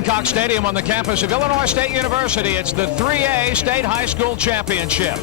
Hancock Stadium on the campus of Illinois State University. It's the 3A State High School Championship.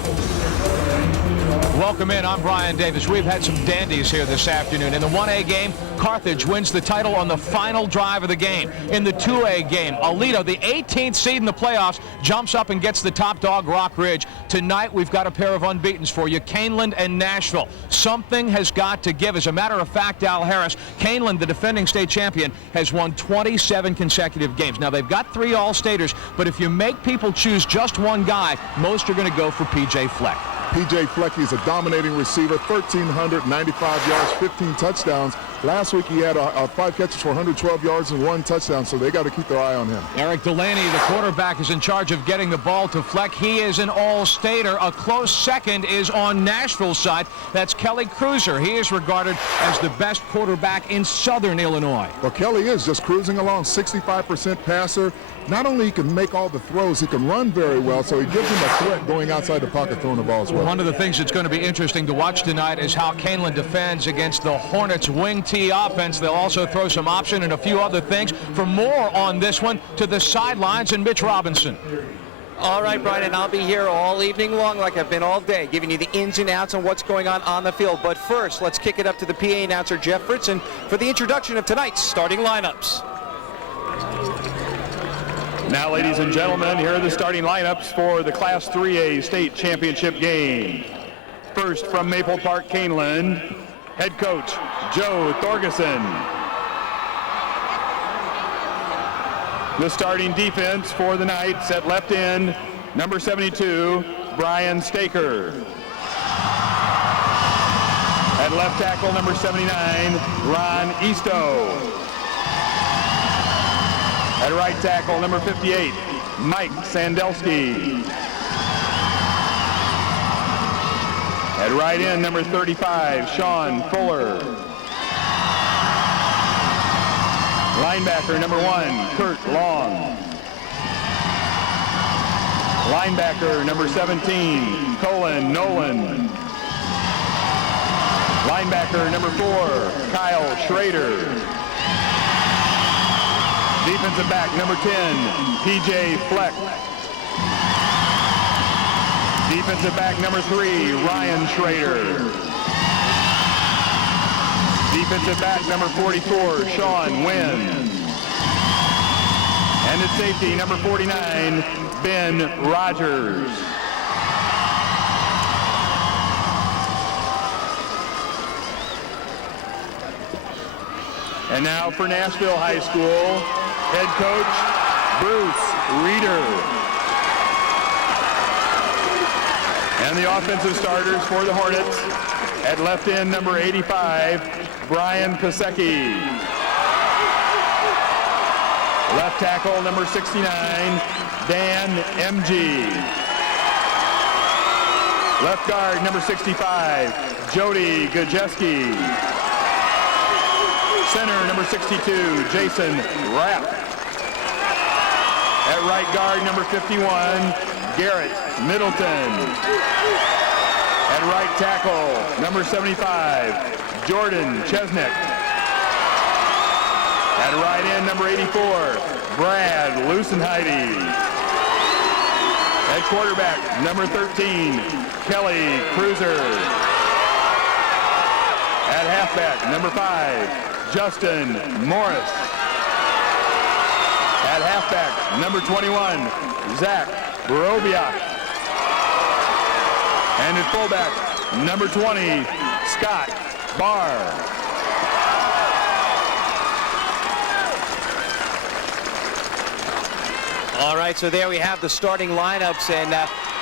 Welcome in. I'm Brian Davis. We've had some dandies here this afternoon. In the 1A game, Carthage wins the title on the final drive of the game. In the 2A game, Aledo, the 18th seed in the playoffs, jumps up and gets the top dog, Rock Ridge. Tonight, we've got a pair of unbeatens for you, Kaneland and Nashville. Something has got to give. As a matter of fact, Al Harris, Kaneland, the defending state champion, has won 27 consecutive games. Now, they've got 3 All-Staters, but if you make people choose just one guy, most are going to go for P.J. Fleck. P.J. Fleck is a dominating receiver, 1,395 yards, 15 touchdowns. Last week he had 5 catches for 112 yards and 1 touchdown, so they got to keep their eye on him. Eric Delaney, the quarterback, is in charge of getting the ball to Fleck. He is an All-Stater. A close second is on Nashville's side. That's Kelly Cruiser. He is regarded as the best quarterback in Southern Illinois. Well, Kelly is just cruising along, 65% passer. Not only he can make all the throws, he can run very well, so he gives him a threat going outside the pocket throwing the ball as well. One of the things that's going to be interesting to watch tonight is how Kaneland defends against the Hornets' wing T offense. They'll also throw some option and a few other things. For more on this one, to the sidelines and Mitch Robinson. All right, Brian, and I'll be here all evening long like I've been all day, giving you the ins and outs on what's going on the field. But first, let's kick it up to the PA announcer, Jeff Fritzen, for the introduction of tonight's starting lineups. Now, ladies and gentlemen, here are the starting lineups for the Class 3A State Championship game. First, from Maple Park, Kaneland, head coach Joe Thorgeson. The starting defense for the Knights at left end, number 72, Brian Staker. At left tackle, number 79, Ron Easto. At right tackle, number 58, Mike Sandelski. At right end, number 35, Sean Fuller. Linebacker, number 1, Kurt Long. Linebacker, number 17, Colin Nolan. Linebacker, number 4, Kyle Schrader. Defensive back, number 10, P.J. Fleck. Defensive back, number 3, Ryan Schrader. Defensive back, number 44, Sean Wynn. And at safety, number 49, Ben Rogers. And now for Nashville High School, head coach Bruce Reeder. And the offensive starters for the Hornets, at left end, number 85, Brian Kosecki. Left tackle, number 69, Dan Emge. Left guard, number 65, Jody Gajeski. Center, number 62, Jason Rapp. At right guard, number 51, Garrett Middleton. At right tackle, number 75, Jordan Chesnick. At right end, number 84, Brad Lusenheide. At quarterback, number 13, Kelly Cruiser. At halfback, number 5, Justin Morris. At halfback, number 21, Zach Borobiak. And at fullback, number 20, Scott Barr. All right, so there we have the starting lineups, and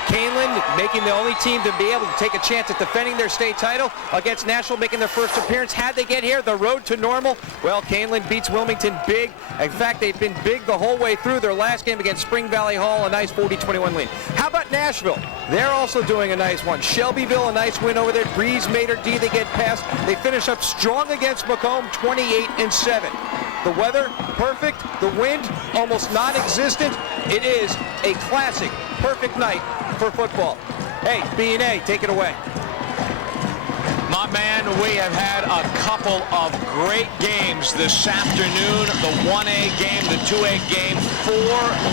Kaneland making the only team to be able to take a chance at defending their state title against Nashville, making their first appearance. Had they get here, the road to normal, well, Kaneland beats Wilmington big. In fact, they've been big the whole way through. Their last game against Spring Valley Hall, a nice 40-21 lead. How about Nashville? They're also doing a nice one. Shelbyville, a nice win over there. Breeze Mater D, they get past. They finish up strong against Macomb, 28-7. The weather, perfect. The wind, almost non-existent. It is a classic, perfect night for football. Hey, B&A, take it away. My man, we have had a couple of great games this afternoon. The 1A game, the 2A game, 4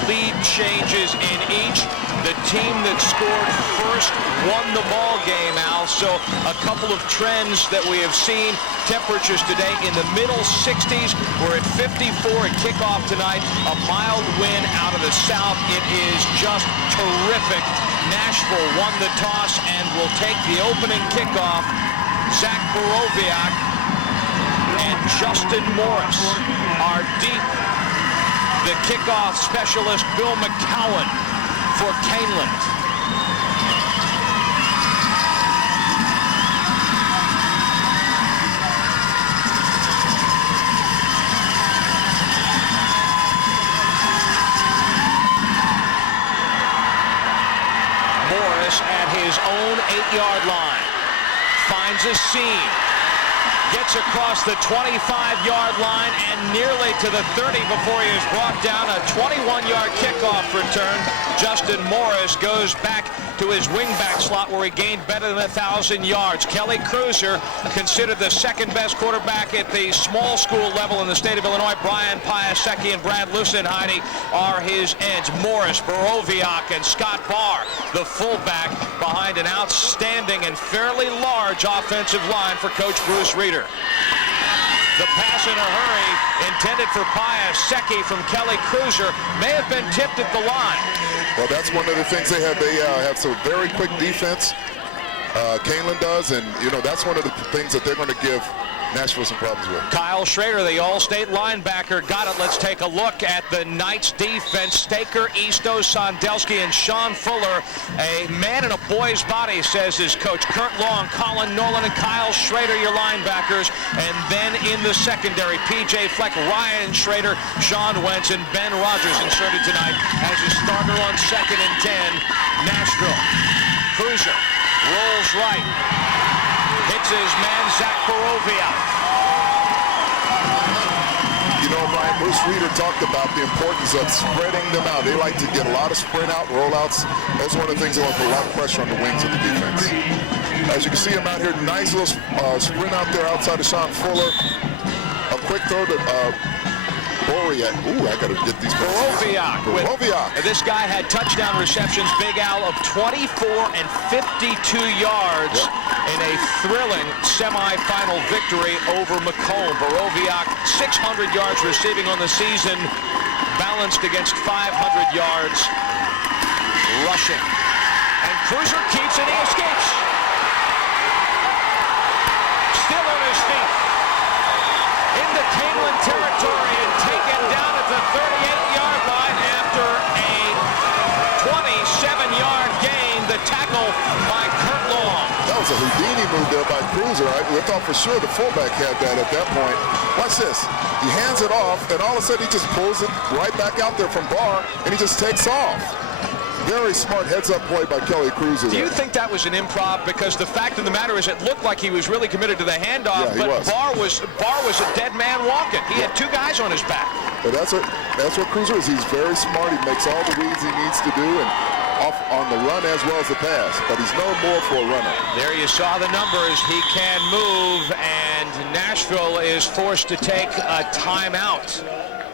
lead changes in each. The team that scored first won the ball game, Al. So a couple of trends that we have seen. Temperatures today in the middle 60s. We're at 54 at kickoff tonight. A mild wind out of the south. It is just terrific. Nashville won the toss and will take the opening kickoff. Zach Borowiak and Justin Morris are deep. The kickoff specialist, Bill McCowan, for Kaneland. Morris at his own 8-yard line. Finds a seam, gets across the 25-yard line and nearly to the 30 before he is brought down. A 21-yard kickoff return. Justin Morris goes back to his wingback slot where he gained better than 1,000 yards. Kelly Cruiser, considered the second-best quarterback at the small school level in the state of Illinois. Brian Piasecki and Brad Lusenheide are his ends. Morris, Borowiak, and Scott Barr, the fullback, behind an outstanding and fairly large offensive line for Coach Bruce Reeder. The pass in a hurry intended for Piasecki from Kelly Cruiser may have been tipped at the line. Well, that's one of the things they have. They have some very quick defense. Kaneland does, and that's one of the things that they're going to give Nashville some problems with. Kyle Schrader, the All-State linebacker, got it. Let's take a look at the Knights defense. Staker, Easto, Sondelski, and Sean Fuller. A man in a boy's body, says his coach. Kurt Long, Colin Nolan, and Kyle Schrader, your linebackers. And then in the secondary, P.J. Fleck, Ryan Schrader, Sean Wentz, and Ben Rogers inserted tonight as a starter on 2nd and 10. Nashville. Cruiser rolls right. Hits his man, Zach Borowiak. Brian, Bruce Reeder talked about the importance of spreading them out. They like to get a lot of sprint out, rollouts. Those are one of the things that will put a lot of pressure on the wings of the defense. As you can see him out here, nice little sprint out there outside of Sean Fuller. A quick throw to Borowiak. Ooh, I got to get these. Borowiak. This guy had touchdown receptions, Big Al, of 24 and 52 yards in a thrilling semifinal victory over Macomb. Borowiak, 600 yards receiving on the season, balanced against 500 yards rushing. And Cruiser keeps and he escapes. Still on his feet. Into Kaneland territory and taken down at the 38-yard line after a 27-yard gain. The tackle by Kurt Long. That was a Houdini move there by Cruiser. We thought for sure the fullback had that at that point. Watch this. He hands it off, and all of a sudden he just pulls it right back out there from Barr, and he just takes off. Very smart heads-up play by Kelly Cruiser. Do you think that was an improv? Because the fact of the matter is it looked like he was really committed to the handoff, yeah, but Barr was a dead man walking. He had 2 guys on his back. But that's what Cruiser is. He's very smart. He makes all the reads he needs to do, and off on the run as well as the pass. But he's no more for a runner. There you saw the numbers. He can move, and Nashville is forced to take a timeout.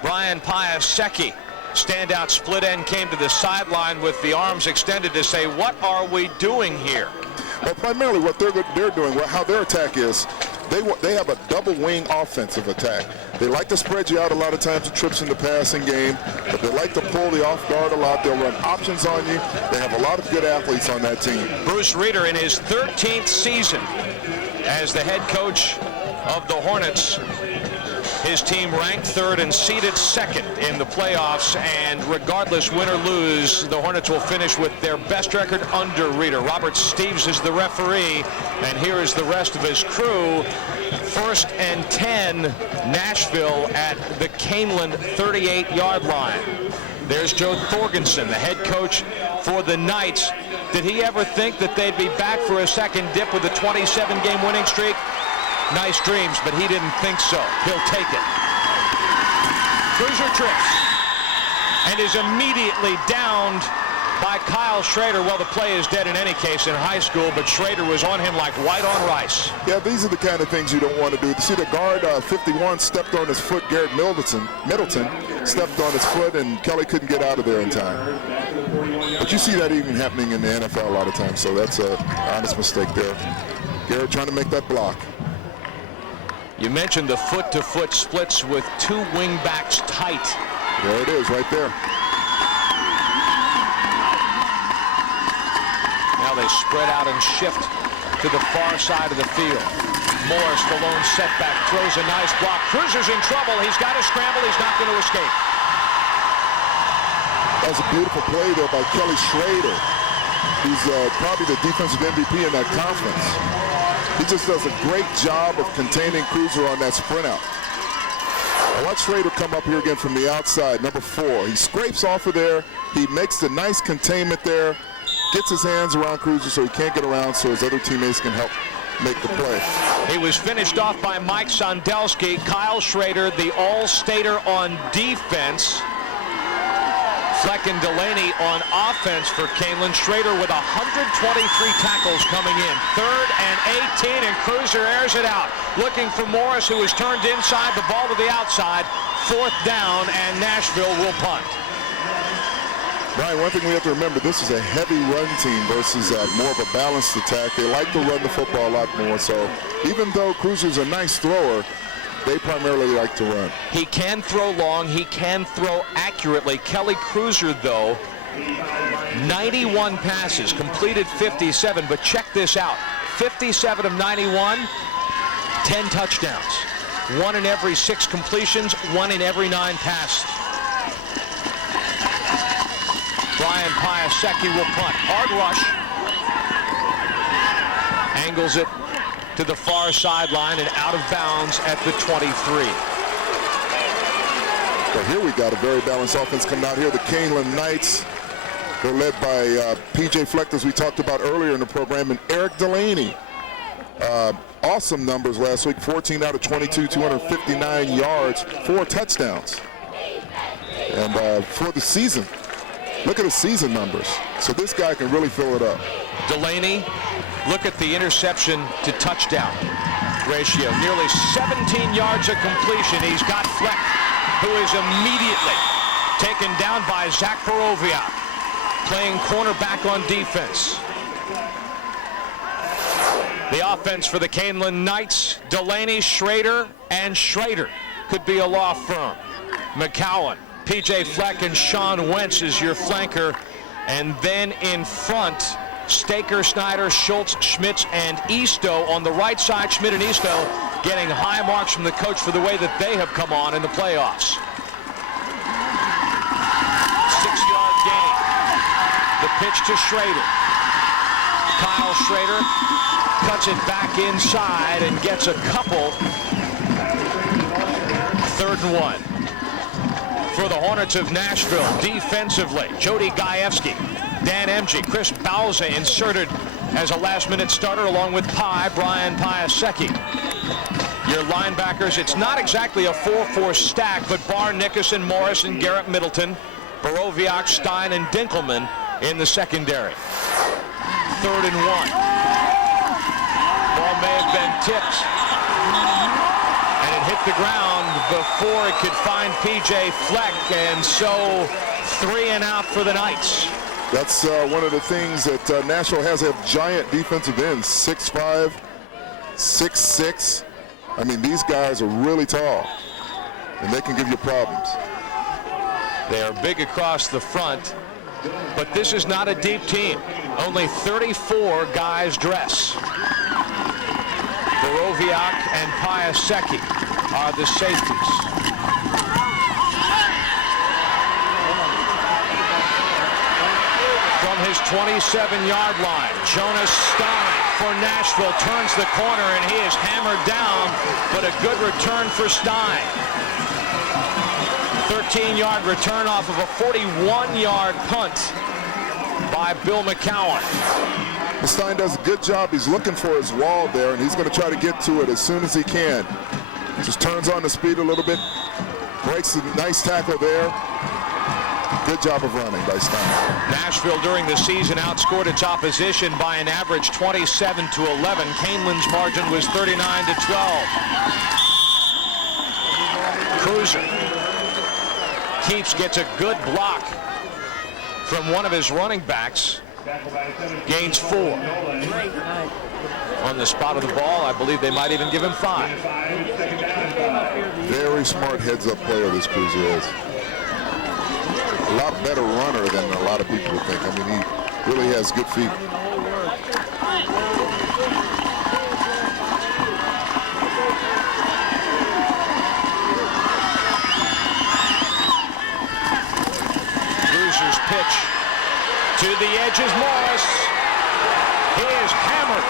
Brian Piasecki, standout split end, came to the sideline with the arms extended to say, what are we doing here? Well, primarily what they're doing, how their attack is, they have a double wing offensive attack. They like to spread you out a lot of times with trips in the passing game, but they like to pull the off guard a lot. They'll run options on you. They have a lot of good athletes on that team. Bruce Reeder in his 13th season as the head coach of the Hornets. His team ranked 3rd and seeded 2nd in the playoffs, and regardless, win or lose, the Hornets will finish with their best record under Reeder. Robert Steves is the referee, and here is the rest of his crew. 1st and 10, Nashville at the Kaneland 38-yard line. There's Joe Thorgensen, the head coach for the Knights. Did he ever think that they'd be back for a second dip with a 27-game winning streak? Nice dreams, but he didn't think so. He'll take it. Cruiser trips and is immediately downed by Kyle Schrader. Well, the play is dead in any case in high school, but Schrader was on him like white on rice. Yeah, these are the kind of things you don't want to do. You see the guard 51 stepped on his foot. Garrett Middleton stepped on his foot, and Kelly couldn't get out of there in time. But you see that even happening in the NFL a lot of times, so that's an honest mistake there. Garrett trying to make that block. You mentioned the foot-to-foot splits with two wing backs tight. There it is, right there. Now they spread out and shift to the far side of the field. Morris, the lone setback, throws a nice block. Cruiser's in trouble. He's got to scramble. He's not going to escape. That was a beautiful play there by Kelly Schrader. He's probably the defensive MVP in that conference. He just does a great job of containing Cruiser on that sprint out. I watch Schrader come up here again from the outside, number 4. He scrapes off of there. He makes the nice containment there, gets his hands around Cruiser so he can't get around so his other teammates can help make the play. He was finished off by Mike Sondelski. Kyle Schrader, the all-stater on defense. Fleck and Delaney on offense for Kaneland. Schrader with 123 tackles coming in. 3rd and 18, and Cruiser airs it out. Looking for Morris, who is turned inside, the ball to the outside. 4th down, and Nashville will punt. Brian, one thing we have to remember, this is a heavy run team versus more of a balanced attack. They like to run the football a lot more, so even though Cruiser's a nice thrower, they primarily like to run. He can throw long. He can throw accurately. Kelly Cruiser, though, 91 passes, completed 57. But check this out. 57 of 91, 10 touchdowns. 1 in every 6 completions, 1 in every 9 passes. Brian Piasecki will punt. Hard rush. Angles it to the far sideline and out of bounds at the 23. But here we got a very balanced offense coming out here. The Kaneland Knights, they're led by P.J. Fleck, as we talked about earlier in the program, and Eric Delaney. Awesome numbers last week, 14 out of 22, 259 yards, 4 touchdowns. And for the season, look at his season numbers. So this guy can really fill it up. Delaney, look at the interception to touchdown ratio. Nearly 17 yards of completion. He's got Fleck, who is immediately taken down by Zach Borowiak, playing cornerback on defense. The offense for the Kaneland Knights, Delaney, Schrader, and Schrader could be a law firm. McCowan, P.J. Fleck, and Sean Wentz is your flanker. And then in front, Staker, Snyder, Schultz, Schmitz, and Easto. On the right side, Schmidt and Easto getting high marks from the coach for the way that they have come on in the playoffs. 6-yard gain. The pitch to Schrader. Kyle Schrader cuts it back inside and gets a couple. 3rd and 1. For the Hornets of Nashville, defensively, Jody Gajewski, Dan Emge, Chris Bauza inserted as a last-minute starter along with Brian Piasecki. Your linebackers, it's not exactly a 4-4 stack, but Barr, Nickerson, Morris, and Garrett Middleton, Borowiak, Stein, and Dinkelman in the secondary. 3rd and 1. Ball may have been tipped. And it hit the ground before it could find P.J. Fleck, and so 3 and out for the Knights. That's one of the things that Nashville has. They have giant defensive ends, 6'5", 6'6". I mean, these guys are really tall, and they can give you problems. They are big across the front, but this is not a deep team. Only 34 guys dress. Borowiak and Piasecki are the safeties. From his 27-yard line, Jonas Stein for Nashville turns the corner, and he is hammered down, but a good return for Stein. 13-yard return off of a 41-yard punt by Bill McCowan. Stein does a good job. He's looking for his wall there, and he's going to try to get to it as soon as he can. Just turns on the speed a little bit, breaks a nice tackle there. Good job of running by Stein. Nashville during the season outscored its opposition by an average 27-11. Kaneland's margin was 39-12. Cruiser gets a good block from one of his running backs. Gains 4. On the spot of the ball, I believe they might even give him 5. Very smart heads-up player this Cruiser is. A lot better runner than a lot of people would think. I mean, he really has good feet. Cruiser's pitch to the edge is Morris. He is hammered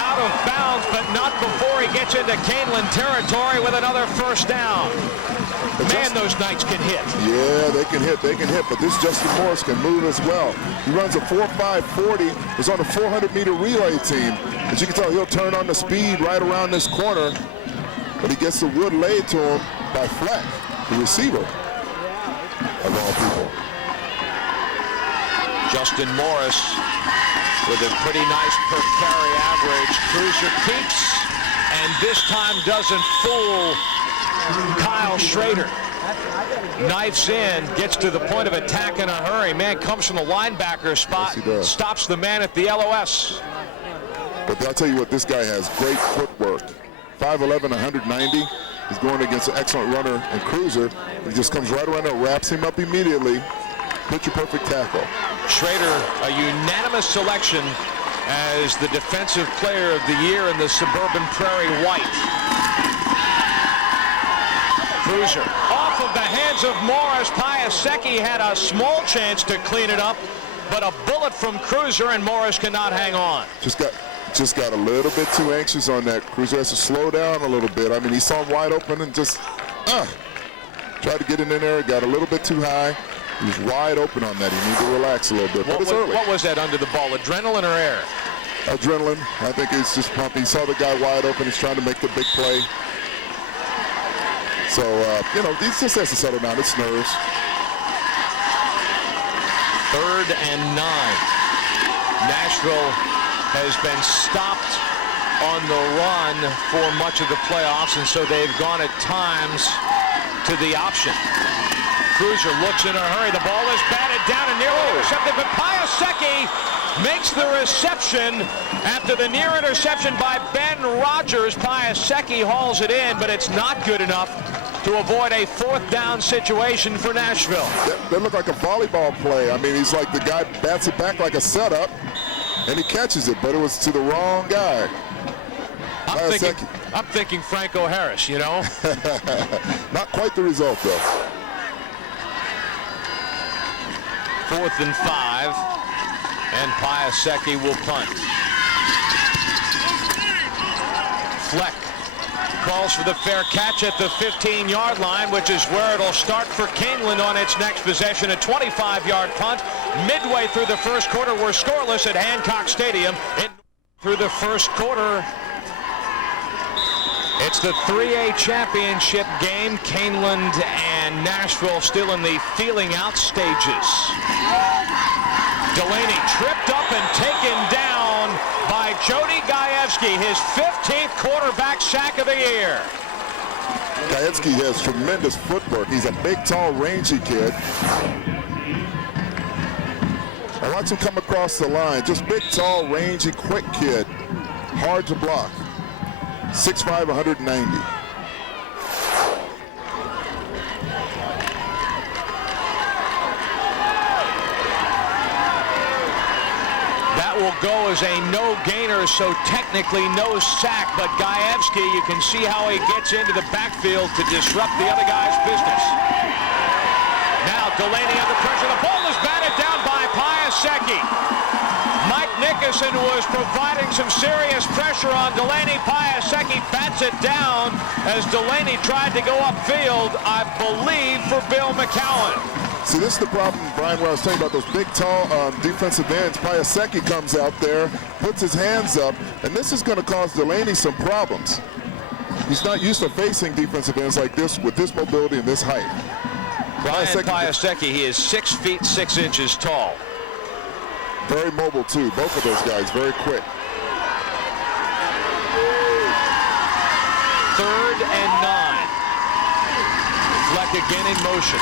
out of bounds, but not before he gets into Kaneland territory with another first down. Man, those Knights can hit. Yeah, they can hit, but this Justin Morris can move as well. He runs a 4.5 40, is on a 400-meter relay team. As you can tell, he'll turn on the speed right around this corner, but he gets the wood laid to him by Fleck, the receiver of all people. Justin Morris with a pretty nice per carry average. Cruiser keeps, and this time doesn't fool Kyle Schrader. Knifes in, gets to the point of attack in a hurry. Man comes from the linebacker spot, yes, stops the man at the LOS. But I'll tell you what, this guy has great footwork. 5'11", 190. He's going against an excellent runner and Cruiser. He just comes right around there, wraps him up immediately. Picture-perfect tackle. Schrader, a unanimous selection as the Defensive Player of the Year in the Suburban Prairie White. Cruiser off of the hands of Morris. Piasecki had a small chance to clean it up, but a bullet from Cruiser, and Morris cannot hang on. Just got a little bit too anxious on that. Cruiser has to slow down a little bit. I mean, he saw him wide open and just tried to get in there. Got a little bit too high. He was wide open on that. He needed to relax a little bit. But it's early. What was that under the ball? Adrenaline or air? Adrenaline. I think it's just pumping. He saw the guy wide open. He's trying to make the big play. So, you know, he just has to settle down. It's nerves. 3rd and 9. Nashville has been stopped on the run for much of the playoffs, and so they've gone at times to the option. Cruiser looks in a hurry. The ball is batted down and nearly intercepted, but Piasecki makes the reception after the near interception by Ben Rogers. Piasecki hauls it in, but it's not good enough to avoid a 4th down situation for Nashville. That looked like a volleyball play. I mean, he's like the guy bats it back like a setup, and he catches it, but it was to the wrong guy. I'm thinking Franco Harris, you know? Not quite the result, though. 4th and 5, and Piasecki will punt. Fleck calls for the fair catch at the 15-yard line, which is where it'll start for Kaneland on its next possession. A 25-yard punt. Midway through the first quarter, we're scoreless at Hancock Stadium. Through the first quarter, it's the 3A championship game. Kaneland and Nashville still in the feeling out stages. Delaney tripped up and taken down by Jody Gajewski, his 15th quarterback sack of the year. Gajewski has tremendous footwork. He's a big, tall, rangy kid. I watch him come across the line. Just big, tall, rangy, quick kid. Hard to block. 6'5", 190. That will go as a no-gainer, so technically no sack, but Gajewski, you can see how he gets into the backfield to disrupt the other guy's business. Now Delaney under pressure. The ball is batted down by Piasecki. Mike Nickerson was providing some serious pressure on Delaney. Piasecki bats it down as Delaney tried to go upfield, I believe, for Bill McCowan. See, this is the problem, Brian, where I was saying about those big, tall defensive ends. Piasecki comes out there, puts his hands up, and this is going to cause Delaney some problems. He's not used to facing defensive ends like this with this mobility and this height. Brian Piasecki, he is 6 feet 6 inches tall. Very mobile too, both of those guys, very quick. 3rd and 9. Fleck again in motion.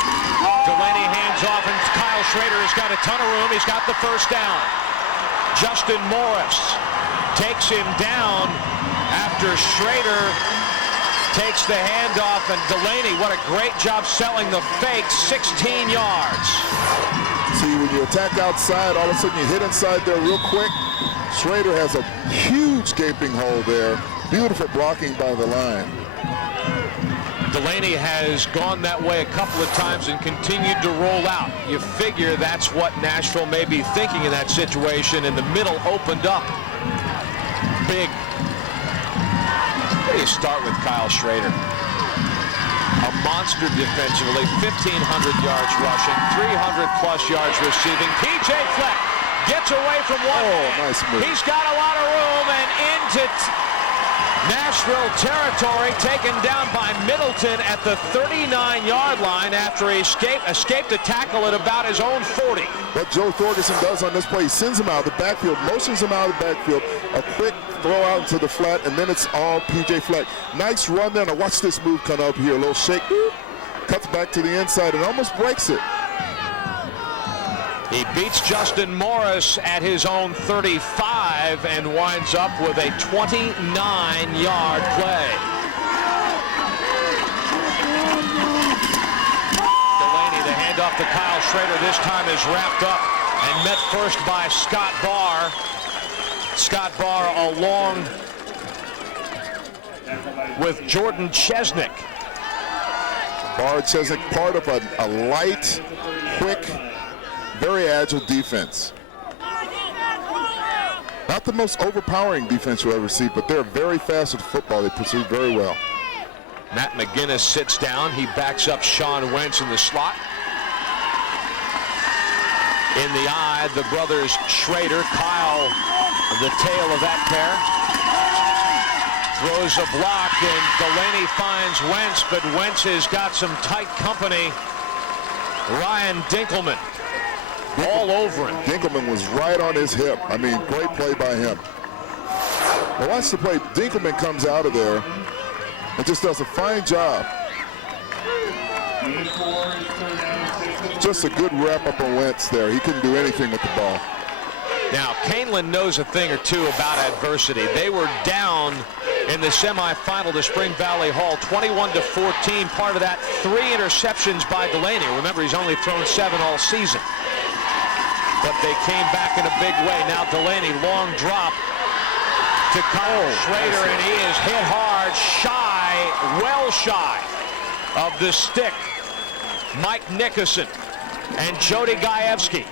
Delaney hands off, and Kyle Schrader has got a ton of room. He's got the first down. Justin Morris takes him down after Schrader takes the handoff, and Delaney, what a great job selling the fake, 16 yards. See, when you attack outside, all of a sudden you hit inside there real quick. Schrader has a huge gaping hole there. Beautiful blocking by the line. Delaney has gone that way a couple of times and continued to roll out. You figure that's what Nashville may be thinking in that situation, and the middle opened up big. Where do you start with Kyle Schrader? A monster defensively, 1,500 yards rushing, 300-plus yards receiving. P.J. Fleck gets away from one. Nice move. He's got a lot of room and into Nashville territory, taken down by Middleton at the 39-yard line after he escaped a tackle at about his own 40. What Joe Thorgerson does on this play, he sends him out of the backfield, motions him out of the backfield, a quick throw out into the flat, and then it's all P.J. Fleck. Nice run there. Now watch this move come up here. A little shake, cuts back to the inside and almost breaks it. He beats Justin Morris at his own 35 and winds up with a 29-yard play. Delaney, the handoff to Kyle Schrader, this time is wrapped up and met first by Scott Barr. Scott Barr along with Jordan Chesnick. Barr Chesnick, part of a light, quick, very agile defense. Not the most overpowering defense you'll ever see, but they're very fast at football. They pursue very well. Matt McGinnis sits down. He backs up Sean Wentz in the slot. In the eye, the brothers Schrader. Kyle, the tail of that pair, throws a block, and Delaney finds Wentz, but Wentz has got some tight company. Ryan Dinkelman all over him. Dinkelman was right on his hip. I mean, great play by him. Now watch the play. Dinkelman comes out of there and just does a fine job. Just a good wrap up on Wentz there. He couldn't do anything with the ball. Now, Kaneland knows a thing or two about adversity. They were down in the semifinal to Spring Valley Hall, 21-14. Part of that, 3 interceptions by Delaney. Remember, he's only thrown 7 all season. But they came back in a big way. Now Delaney, long drop to Kyle Schrader, and he is hit hard, well shy of the stick. Mike Nickerson and Jody Gajewski.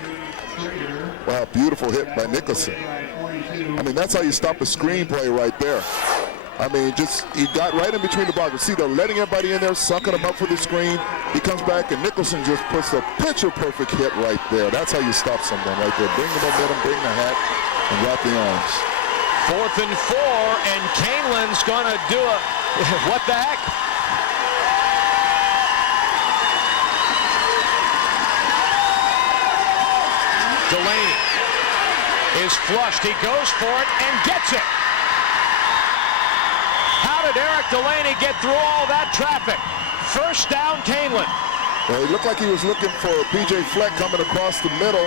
Wow, beautiful hit by Nickerson. I mean, that's how you stop a screenplay right there. I mean, just he got right in between the blockers. See, they're letting everybody in there, sucking them up for the screen. He comes back, and Nickerson just puts a picture-perfect hit right there. That's how you stop someone right there. Bring the momentum, bring the hat, and wrap the arms. 4th and 4, and Kaneland's going to do a what the heck? Delaney is flushed. He goes for it and gets it. How did Eric Delaney get through all that traffic? First down, Kaneland. Well, it looked like he was looking for P.J. Fleck coming across the middle.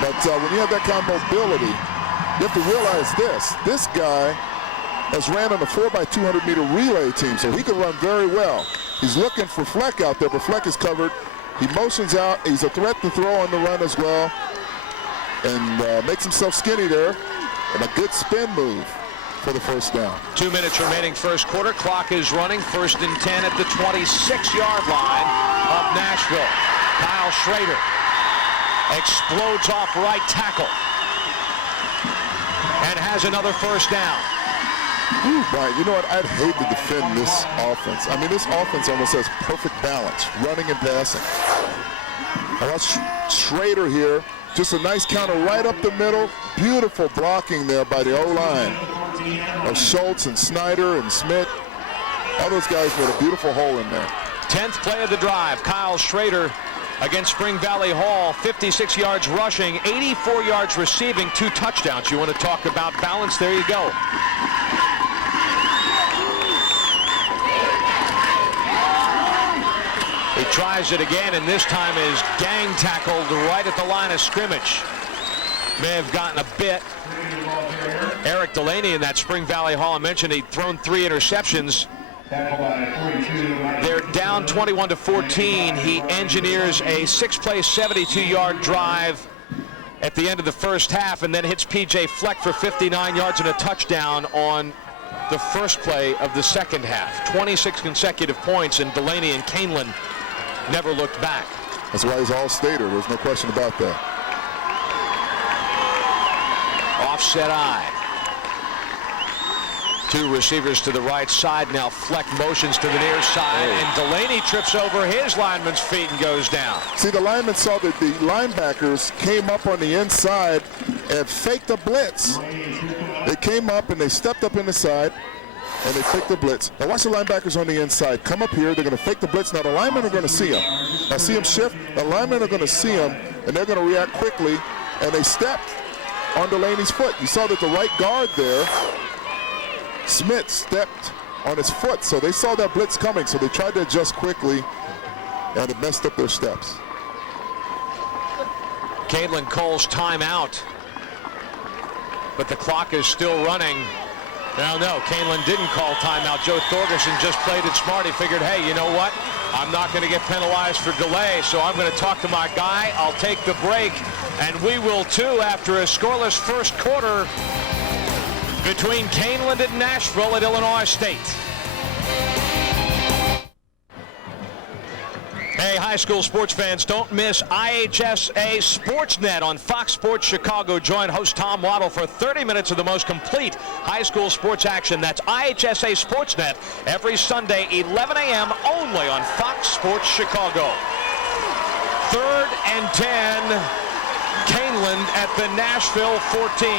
But when you have that kind of mobility, you have to realize this guy has ran on a 4x200-meter relay team, so he can run very well. He's looking for Fleck out there, but Fleck is covered. He motions out. He's a threat to throw on the run as well, and makes himself skinny there, and a good spin move for the first down. 2 minutes remaining first quarter. Clock is running. 1st and 10 at the 26-yard line of Nashville. Kyle Schrader explodes off right tackle and has another first down. Ooh, Brian, you know what? I'd hate to defend this offense. I mean, this offense almost has perfect balance, running and passing. I watch Schrader here. Just a nice counter right up the middle. Beautiful blocking there by the O-line of Schultz and Snyder and Smith. All those guys with a beautiful hole in there. 10th play of the drive. Kyle Schrader against Spring Valley Hall, 56 yards rushing, 84 yards receiving, 2 touchdowns. You want to talk about balance? There you go. He tries it again, and this time is gang tackled right at the line of scrimmage. May have gotten a bit. Eric Delaney in that Spring Valley Hall, I mentioned he'd thrown 3 interceptions. They're down 21-14. He engineers a 6-play, 72-yard drive at the end of the first half, and then hits P.J. Fleck for 59 yards and a touchdown on the first play of the second half. 26 consecutive points, and Delaney and Kaneland never looked back. That's why he's all-stater. There's no question about that. Offset eye. 2 receivers to the right side. Now Fleck motions to the near side, and Delaney trips over his lineman's feet and goes down. See, the lineman saw that the linebackers came up on the inside and faked a blitz. They came up and they stepped up in the side and they faked the blitz. Now watch the linebackers on the inside come up here. They're going to fake the blitz. Now the linemen are going to see him. Now see him shift. The linemen are going to see him, and they're going to react quickly, and they stepped on Delaney's foot. You saw that the right guard there, Smith, stepped on his foot, so they saw that blitz coming, so they tried to adjust quickly, and it messed up their steps. Kaneland calls timeout, but the clock is still running. No, Kaneland didn't call timeout. Joe Thorgerson just played it smart. He figured, hey, you know what? I'm not going to get penalized for delay, so I'm going to talk to my guy. I'll take the break, and we will too after a scoreless first quarter between Kaneland and Nashville at Illinois State. Hey, high school sports fans, don't miss IHSA Sportsnet on Fox Sports Chicago. Join host Tom Waddle for 30 minutes of the most complete high school sports action. That's IHSA Sportsnet every Sunday, 11 a.m. only on Fox Sports Chicago. 3rd and 10, Kaneland at the Nashville 14.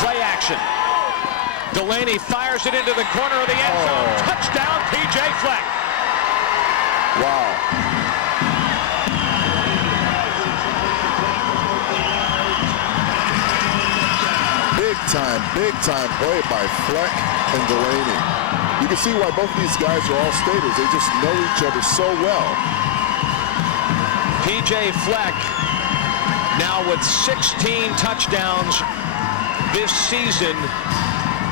Play action. Delaney fires it into the corner of the end zone. Touchdown, P.J. Fleck. Wow. Big time play by Fleck and Delaney. You can see why both of these guys are all staters. They just know each other so well. P.J. Fleck now with 16 touchdowns this season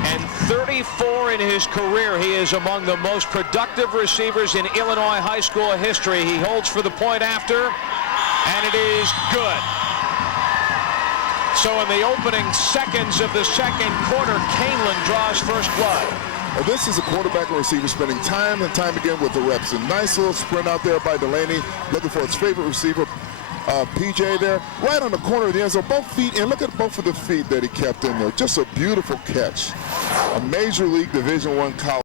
and 34 in his career. He is among the most productive receivers in Illinois high school history. He holds for the point after, and it is good. So in the opening seconds of the second quarter, Kaneland draws first blood. Well, this is a quarterback and receiver spending time and time again with the reps. A nice little sprint out there by Delaney, looking for his favorite receiver, PJ there, right on the corner of the end zone, both feet, and look at both of the feet that he kept in there. Just a beautiful catch. A Major League Division I college.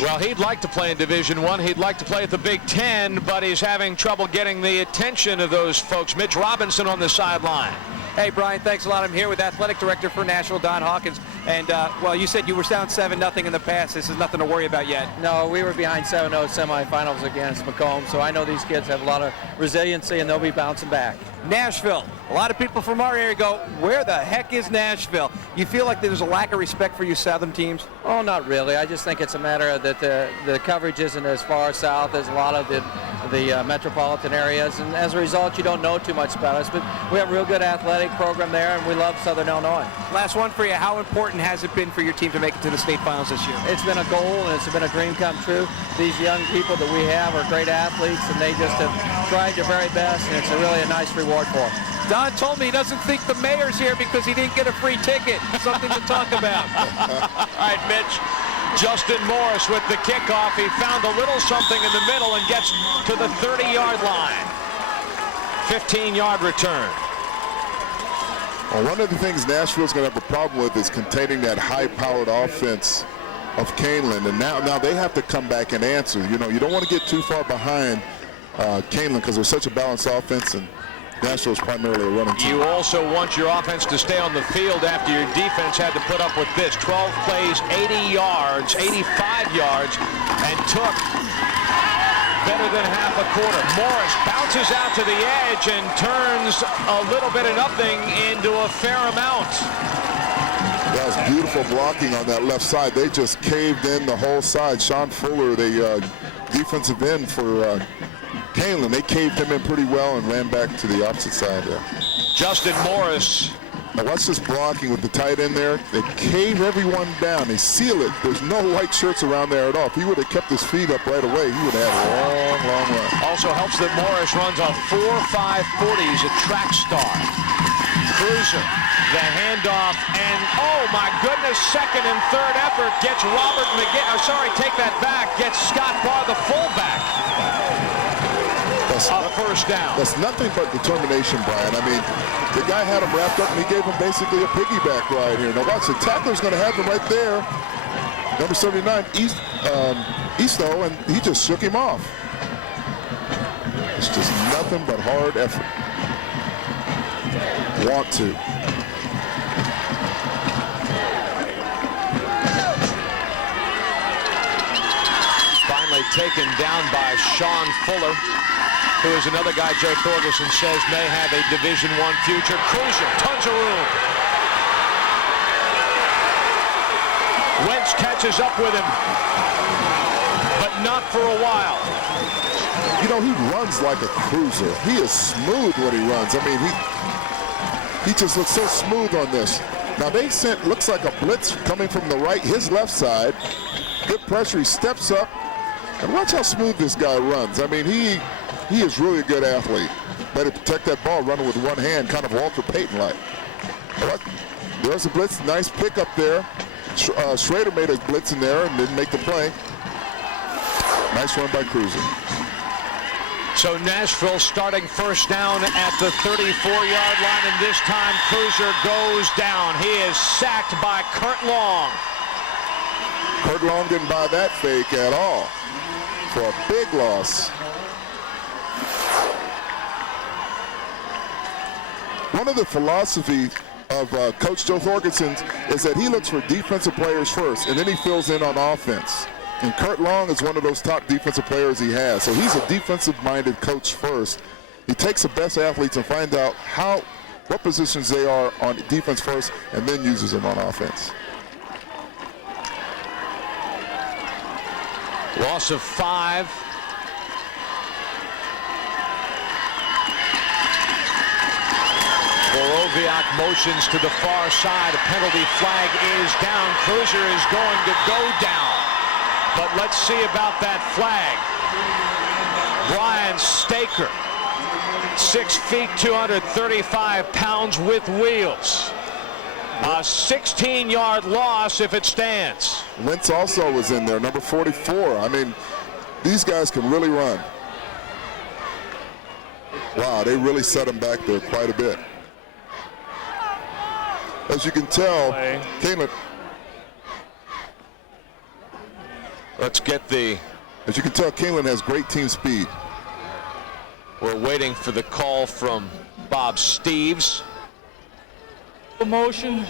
Well, he'd like to play in Division I. He'd like to play at the Big Ten, but he's having trouble getting the attention of those folks. Mitch Robinson on the sideline. Hey, Brian, thanks a lot. I'm here with Athletic Director for Nashville, Don Hawkins. And, well, you said you were down 7-0 in the past. This is nothing to worry about yet. No, we were behind 7-0 semifinals against Macomb, so I know these kids have a lot of resiliency, and they'll be bouncing back. Nashville. A lot of people from our area go, where the heck is Nashville? You feel like there's a lack of respect for you southern teams? Oh, not really. I just think it's a matter of that the coverage isn't as far south as a lot of the metropolitan areas, and as a result, you don't know too much about us. But we have a real good athletic program there, and we love Southern Illinois. Last one for you. How important has it been for your team to make it to the state finals this year? It's been a goal, and it's been a dream come true. These young people that we have are great athletes, and they just have tried their very best, and it's really a nice reward for them. Don told me he doesn't think the mayor's here because he didn't get a free ticket. Something to talk about. All right, Mitch. Justin Morris with the kickoff. He found a little something in the middle and gets to the 30-yard line. 15-yard return. Well, one of the things Nashville's going to have a problem with is containing that high-powered offense of Kaneland, and now they have to come back and answer. You know, you don't want to get too far behind Kaneland because they're such a balanced offense, and Nashville's primarily a running team. You also want your offense to stay on the field after your defense had to put up with this. 12 plays, 80 yards, 85 yards, and took better than half a quarter. Morris bounces out to the edge and turns a little bit of nothing into a fair amount. That was beautiful blocking on that left side. They just caved in the whole side. Sean Fuller, the defensive end for Kaneland, they caved him in pretty well and ran back to the opposite side there. Justin Morris. Now watch this blocking with the tight end there. They cave everyone down. They seal it. There's no white shirts around there at all. If he would have kept his feet up right away, he would have had a long, long run. Also helps that Morris runs a 4.540. He's a track star. Cruiser, the handoff, and oh my goodness, second and third effort gets Robert McGinn. Oh, sorry, take that back. Gets Scott Barr, the fullback. A first down. That's nothing but determination, Brian. I mean, the guy had him wrapped up, and he gave him basically a piggyback ride here. Now watch, the tackler's going to have him right there. Number 79, Easto, and he just shook him off. It's just nothing but hard effort. Want to. Finally taken down by Sean Fuller, who is another guy Joe Thorgerson says may have a Division I future. Cruiser, tons of room. Wentz catches up with him, but not for a while. You know, he runs like a cruiser. He is smooth when he runs. I mean, he just looks so smooth on this. Now they sent, looks like a blitz coming from the right, his left side. Good pressure, he steps up. And watch how smooth this guy runs. I mean, he is really a good athlete. Better protect that ball, running with one hand, kind of Walter Payton-like. There's a blitz, nice pick up there. Schrader made a blitz in there and didn't make the play. Nice run by Cruiser. So Nashville starting first down at the 34-yard line, and this time Cruiser goes down. He is sacked by Kurt Long. Kurt Long didn't buy that fake at all for a big loss. One of the philosophy of Coach Joe Thorgerson is that he looks for defensive players first, and then he fills in on offense. And Kurt Long is one of those top defensive players he has. So he's a defensive-minded coach first. He takes the best athletes and finds out what positions they are on defense first, and then uses them on offense. Loss of 5. Borowiak motions to the far side. A penalty flag is down. Cruiser is going to go down. But let's see about that flag. Brian Staker, 6 feet, 235 pounds with wheels. A 16-yard loss if it stands. Wentz also was in there, number 44. I mean, these guys can really run. Wow, they really set him back there quite a bit. As you can tell, Kaneland. Let's get the... As you can tell, Kaneland has great team speed. We're waiting for the call from Bob Steves. Motion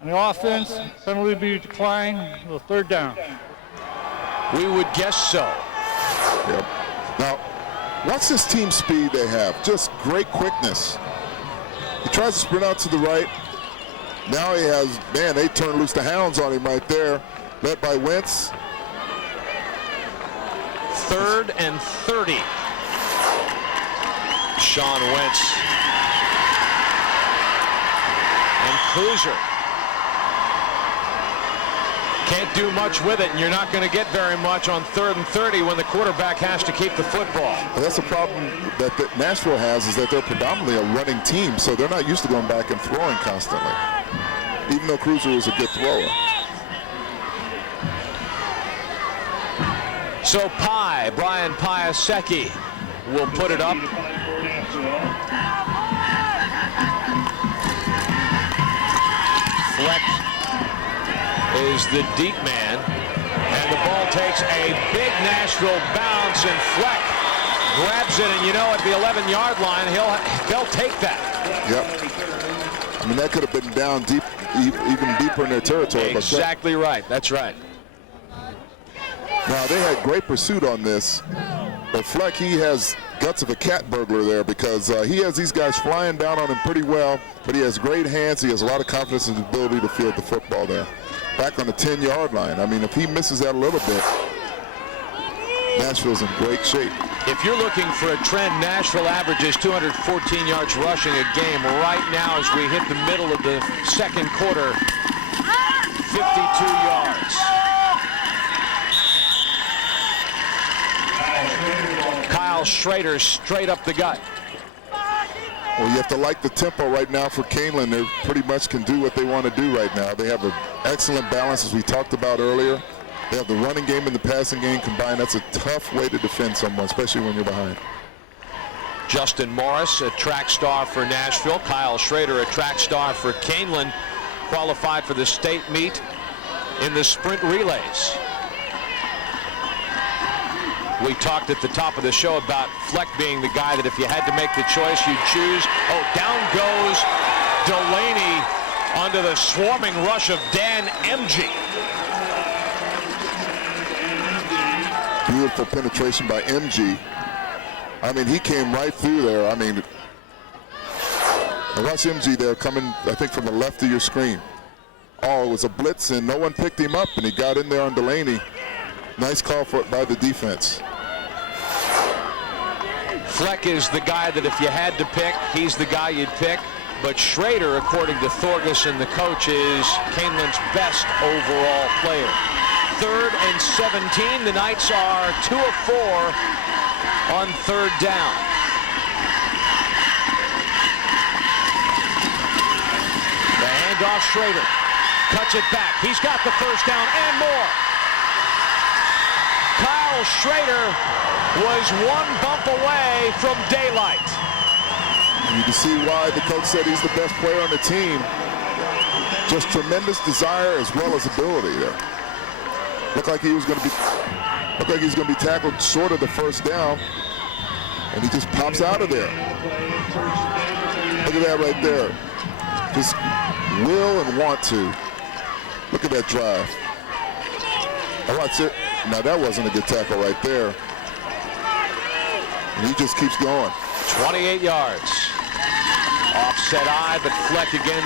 on the offense, penalty be declined, the third down. We would guess so. Yep. Now, watch this team speed they have. Just great quickness. He tries to sprint out to the right. Now he has, man, they turn loose the hounds on him right there. Led by Wentz. 3rd and 30. Sean Wentz. And Cruiser. Can't do much with it, and you're not going to get very much on 3rd and 30 when the quarterback has to keep the football. Well, that's the problem that Nashville has, is that they're predominantly a running team, so they're not used to going back and throwing constantly, even though Cruiser is a good thrower. So Brian Piasecki will put it up. Fleck is the deep man, and the ball takes a big Nashville bounce, and Fleck grabs it, and you know, at the 11-yard line, they'll take that. Yep. I mean, that could have been down deep, even deeper in their territory. Exactly right. That's right. Now, they had great pursuit on this, but Fleck, he has guts of a cat burglar there, because he has these guys flying down on him pretty well, but he has great hands. He has a lot of confidence in his ability to field the football there. Back on the 10-yard line. I mean, if he misses that a little bit, Nashville's in great shape. If you're looking for a trend, Nashville averages 214 yards rushing a game. Right now, as we hit the middle of the second quarter, 52 yards. Kyle Schrader straight up the gut. Well, you have to like the tempo right now for Kaneland. They pretty much can do what they want to do right now. They have an excellent balance, as we talked about earlier. They have the running game and the passing game combined. That's a tough way to defend someone, especially when you're behind. Justin Morris, a track star for Nashville. Kyle Schrader, a track star for Kaneland, qualified for the state meet in the sprint relays. We talked at the top of the show about Fleck being the guy that if you had to make the choice, you'd choose. Oh, down goes Delaney under the swarming rush of Dan MG. Beautiful penetration by MG. I mean, he came right through there. I mean, watch MG there coming, I think, from the left of your screen. Oh, it was a blitz, and no one picked him up, and he got in there on Delaney. Nice call by the defense. Fleck is the guy that if you had to pick, he's the guy you'd pick. But Schrader, according to Thorgerson, the coach, is Kaneland's best overall player. 3rd and 17. The Knights are 2 of 4 on 3rd down. The handoff, Schrader cuts it back. He's got the first down and more. Kyle Schrader was one bump away from daylight. You can see why the coach said he's the best player on the team. Just tremendous desire as well as ability there. Looked like he was going to be tackled short of the first down, and he just pops out of there. Look at that right there. Just will and want to. Look at that drive. I watch it. Now that wasn't a good tackle right there. And he just keeps going. 28 yards. Offset eye, but Fleck again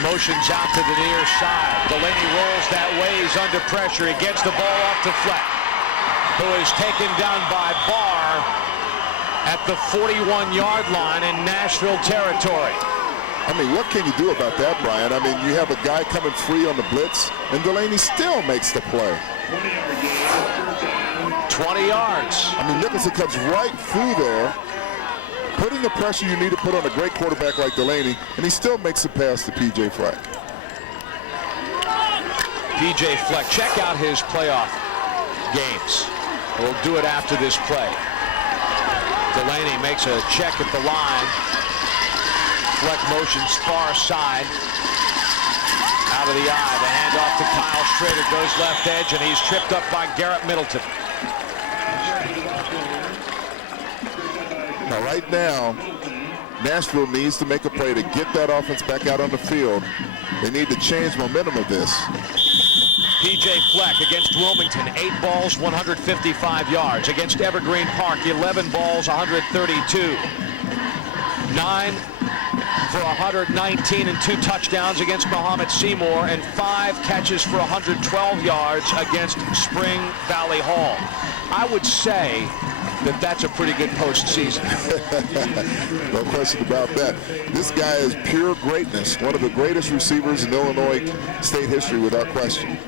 motions out to the near side. Delaney rolls that way. He's under pressure. He gets the ball off to Fleck, who is taken down by Barr at the 41-yard line in Nashville territory. I mean, what can you do about that, Brian? I mean, you have a guy coming free on the blitz, and Delaney still makes the play. 20 yards. I mean, Nicholson comes right through there, putting the pressure you need to put on a great quarterback like Delaney, and he still makes the pass to P.J. Fleck. P.J. Fleck, check out his playoff games. We'll do it after this play. Delaney makes a check at the line. Fleck motions far side. Out of the eye. The handoff to Kyle Schrader goes left edge, and he's tripped up by Garrett Middleton. Now, right now, Nashville needs to make a play to get that offense back out on the field. They need to change momentum of this. P.J. Fleck against Wilmington, 8 balls, 155 yards. Against Evergreen Park, 11 balls, 132. 9 for 119 and 2 touchdowns against Muhammad Seymour, and 5 catches for 112 yards against Spring Valley Hall. I would say that that's a pretty good postseason. No question about that. This guy is pure greatness, one of the greatest receivers in Illinois state history without question.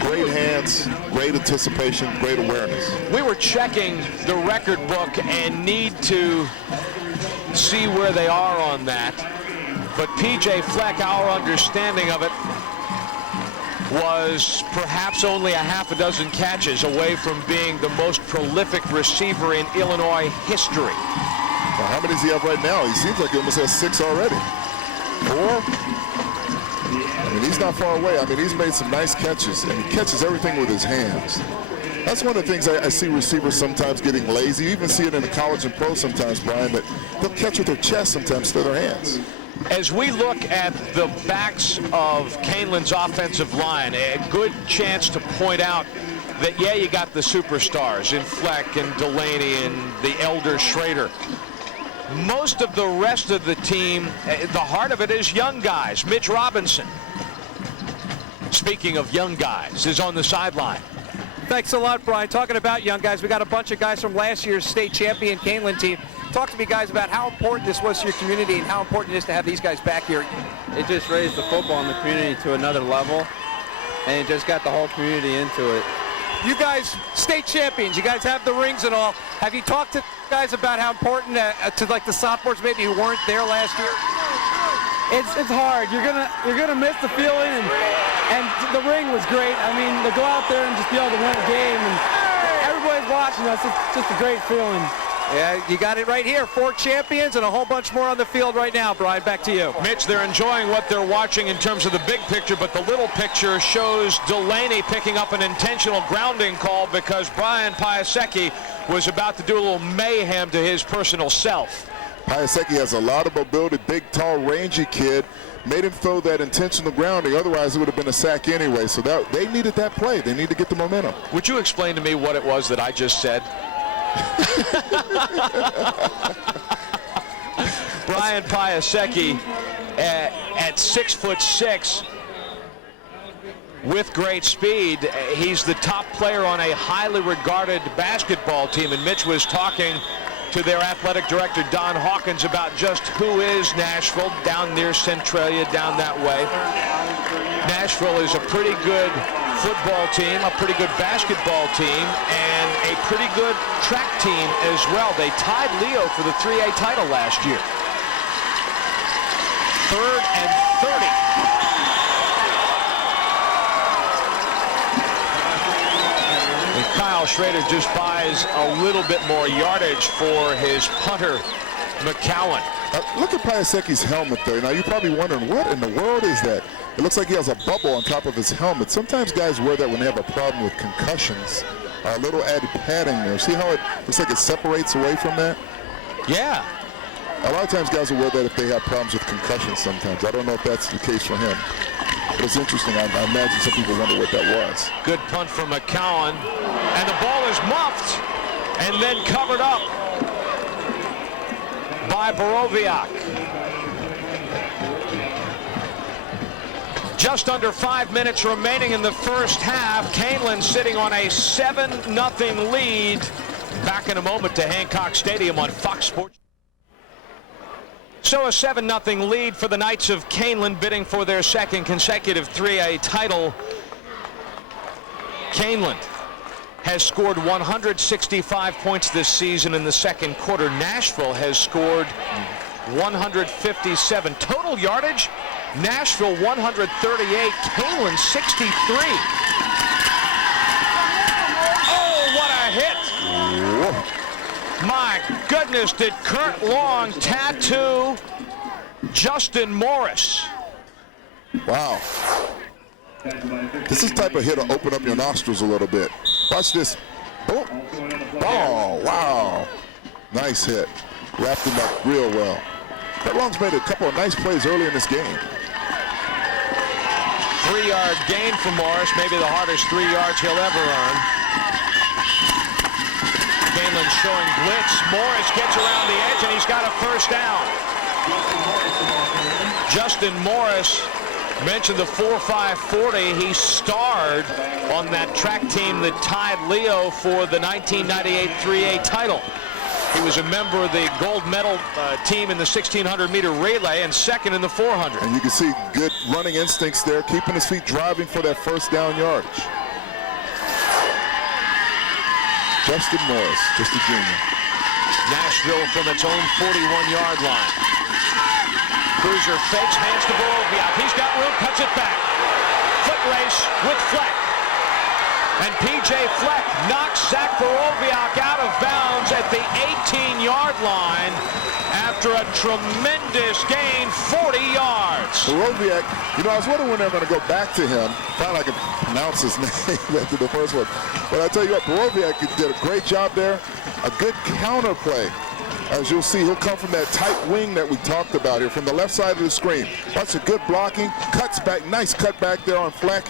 Great hands, great anticipation, great awareness. We were checking the record book and need to see where they are on that. But P.J. Fleck, our understanding of it, was perhaps only a half a dozen catches away from being the most prolific receiver in Illinois history. Well, how many does he have right now? He seems like he almost has 6 already. 4? I mean, he's not far away. I mean, he's made some nice catches, and he catches everything with his hands. That's one of the things I see receivers sometimes getting lazy. You even see it in the college and pro sometimes, Brian, but they'll catch with their chest sometimes to their hands. As we look at the backs of Kaneland's offensive line, a good chance to point out that, yeah, you got the superstars in Fleck and Delaney and the elder Schrader. Most of the rest of the team, the heart of it is young guys. Mitch Robinson, speaking of young guys, is on the sideline. Thanks a lot, Brian. Talking about young guys, we got a bunch of guys from last year's state champion Kaneland team. Talk to me, guys, about how important this was to your community and how important it is to have these guys back here. It just raised the football in the community to another level, and it just got the whole community into it. You guys, state champions, you guys have the rings and all. Have you talked to guys about how important to like the sophomores maybe who weren't there last year? It's hard. You're gonna miss the feeling, and the ring was great. I mean, to go out there and just be able to win a game, and everybody's watching us. It's just a great feeling. Yeah, you got it right here. 4 champions and a whole bunch more on the field right now. Brian, back to you. Mitch, they're enjoying what they're watching in terms of the big picture, but the little picture shows Delaney picking up an intentional grounding call because Brian Piasecki was about to do a little mayhem to his personal self. Piasecki has a lot of mobility, big, tall, rangy kid. Made him throw that intentional grounding. Otherwise, it would have been a sack anyway. So they needed that play. They need to get the momentum. Would you explain to me what it was that I just said? Brian Piasecki at 6'6", with great speed. He's the top player on a highly regarded basketball team, and Mitch was talking to their athletic director, Don Hawkins, about just who is Nashville down near Centralia, down that way. Nashville is a pretty good football team, a pretty good basketball team, and a pretty good track team as well. They tied Leo for the 3A title last year. 3rd and 30. And Kyle Schrader just buys a little bit more yardage for his punter, McCowan. Look at Piasecki's helmet there. Now, you're probably wondering, what in the world is that? It looks like he has a bubble on top of his helmet. Sometimes guys wear that when they have a problem with concussions. A little added padding there. See how it looks like it separates away from that? Yeah. A lot of times guys will wear that if they have problems with concussions sometimes. I don't know if that's the case for him. But it's interesting. I imagine some people wonder what that was. Good punt from McCowan. And the ball is muffed and then covered up by Borowiak. Just under 5 minutes remaining in the first half. Kaneland sitting on a 7-0 lead. Back in a moment to Hancock Stadium on Fox Sports. So a 7-0 lead for the Knights of Kaneland, bidding for their second consecutive 3A title. Kaneland has scored 165 points this season in the second quarter. Nashville has scored 157. Total yardage, Nashville 138, Kaneland 63. Oh, what a hit! Whoa. My goodness, did Kurt Long tattoo Justin Morris? Wow. This is the type of hit to open up your nostrils a little bit. Watch this. Oh, oh, wow. Nice hit. Wrapped him up real well. Kurt Long's made a couple of nice plays early in this game. 3-yard gain for Morris, maybe the hardest 3 yards he'll ever earn. Kaneland showing blitz. Morris gets around the edge, and he's got a first down. Justin Morris mentioned the 4.5 40. He starred on that track team that tied Leo for the 1998 3A title. He was a member of the gold medal team in the 1600-meter relay and second in the 400. And you can see good running instincts there, keeping his feet driving for that first down yardage. Justin Morris, just a junior. Nashville from its own 41-yard line. Cruiser fakes, hands to Borowiak. He's got room, cuts it back. Foot race with Fleck. And P.J. Fleck knocks Zach Borowiak out of bounds at the 18-yard line after a tremendous gain, 40 yards. Borowiak, you know, I was wondering when they're going to go back to him. Finally, I can pronounce his name after the first one. But I tell you what, Borowiak did a great job there. A good counter play. As you'll see, he'll come from that tight wing that we talked about here, from the left side of the screen. That's a good blocking, cuts back, nice cut back there on Fleck,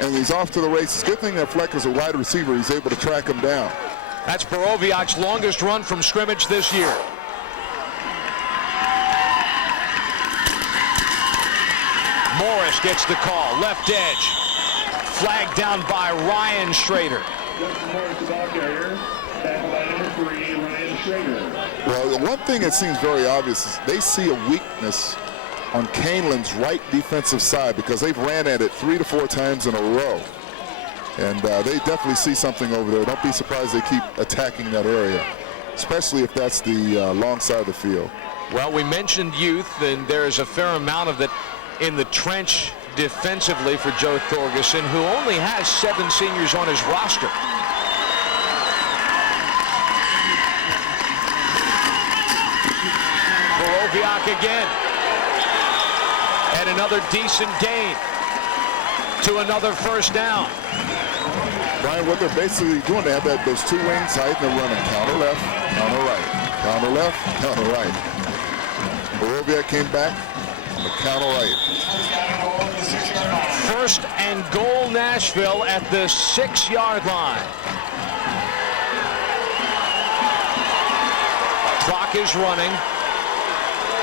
and he's off to the races. Good thing that Fleck is a wide receiver. He's able to track him down. That's Borowiak's longest run from scrimmage this year. Morris gets the call, left edge. Flagged down by Ryan Schrader. Well, the one thing that seems very obvious is they see a weakness on Kaneland's right defensive side because they've ran at it 3 to 4 times in a row. And they definitely see something over there. Don't be surprised they keep attacking that area, especially if that's the long side of the field. Well, we mentioned youth, and there's a fair amount of it in the trench defensively for Joe Thorgerson, who only has 7 seniors on his roster. Borowiak again. And another decent gain to another first down. Brian, what they're basically doing, they have those 2 wings tight, and they're running counter left, counter right, counter left, counter right. Borowiak came back, counter right. First and goal, Nashville at the 6-yard line. Clock is running.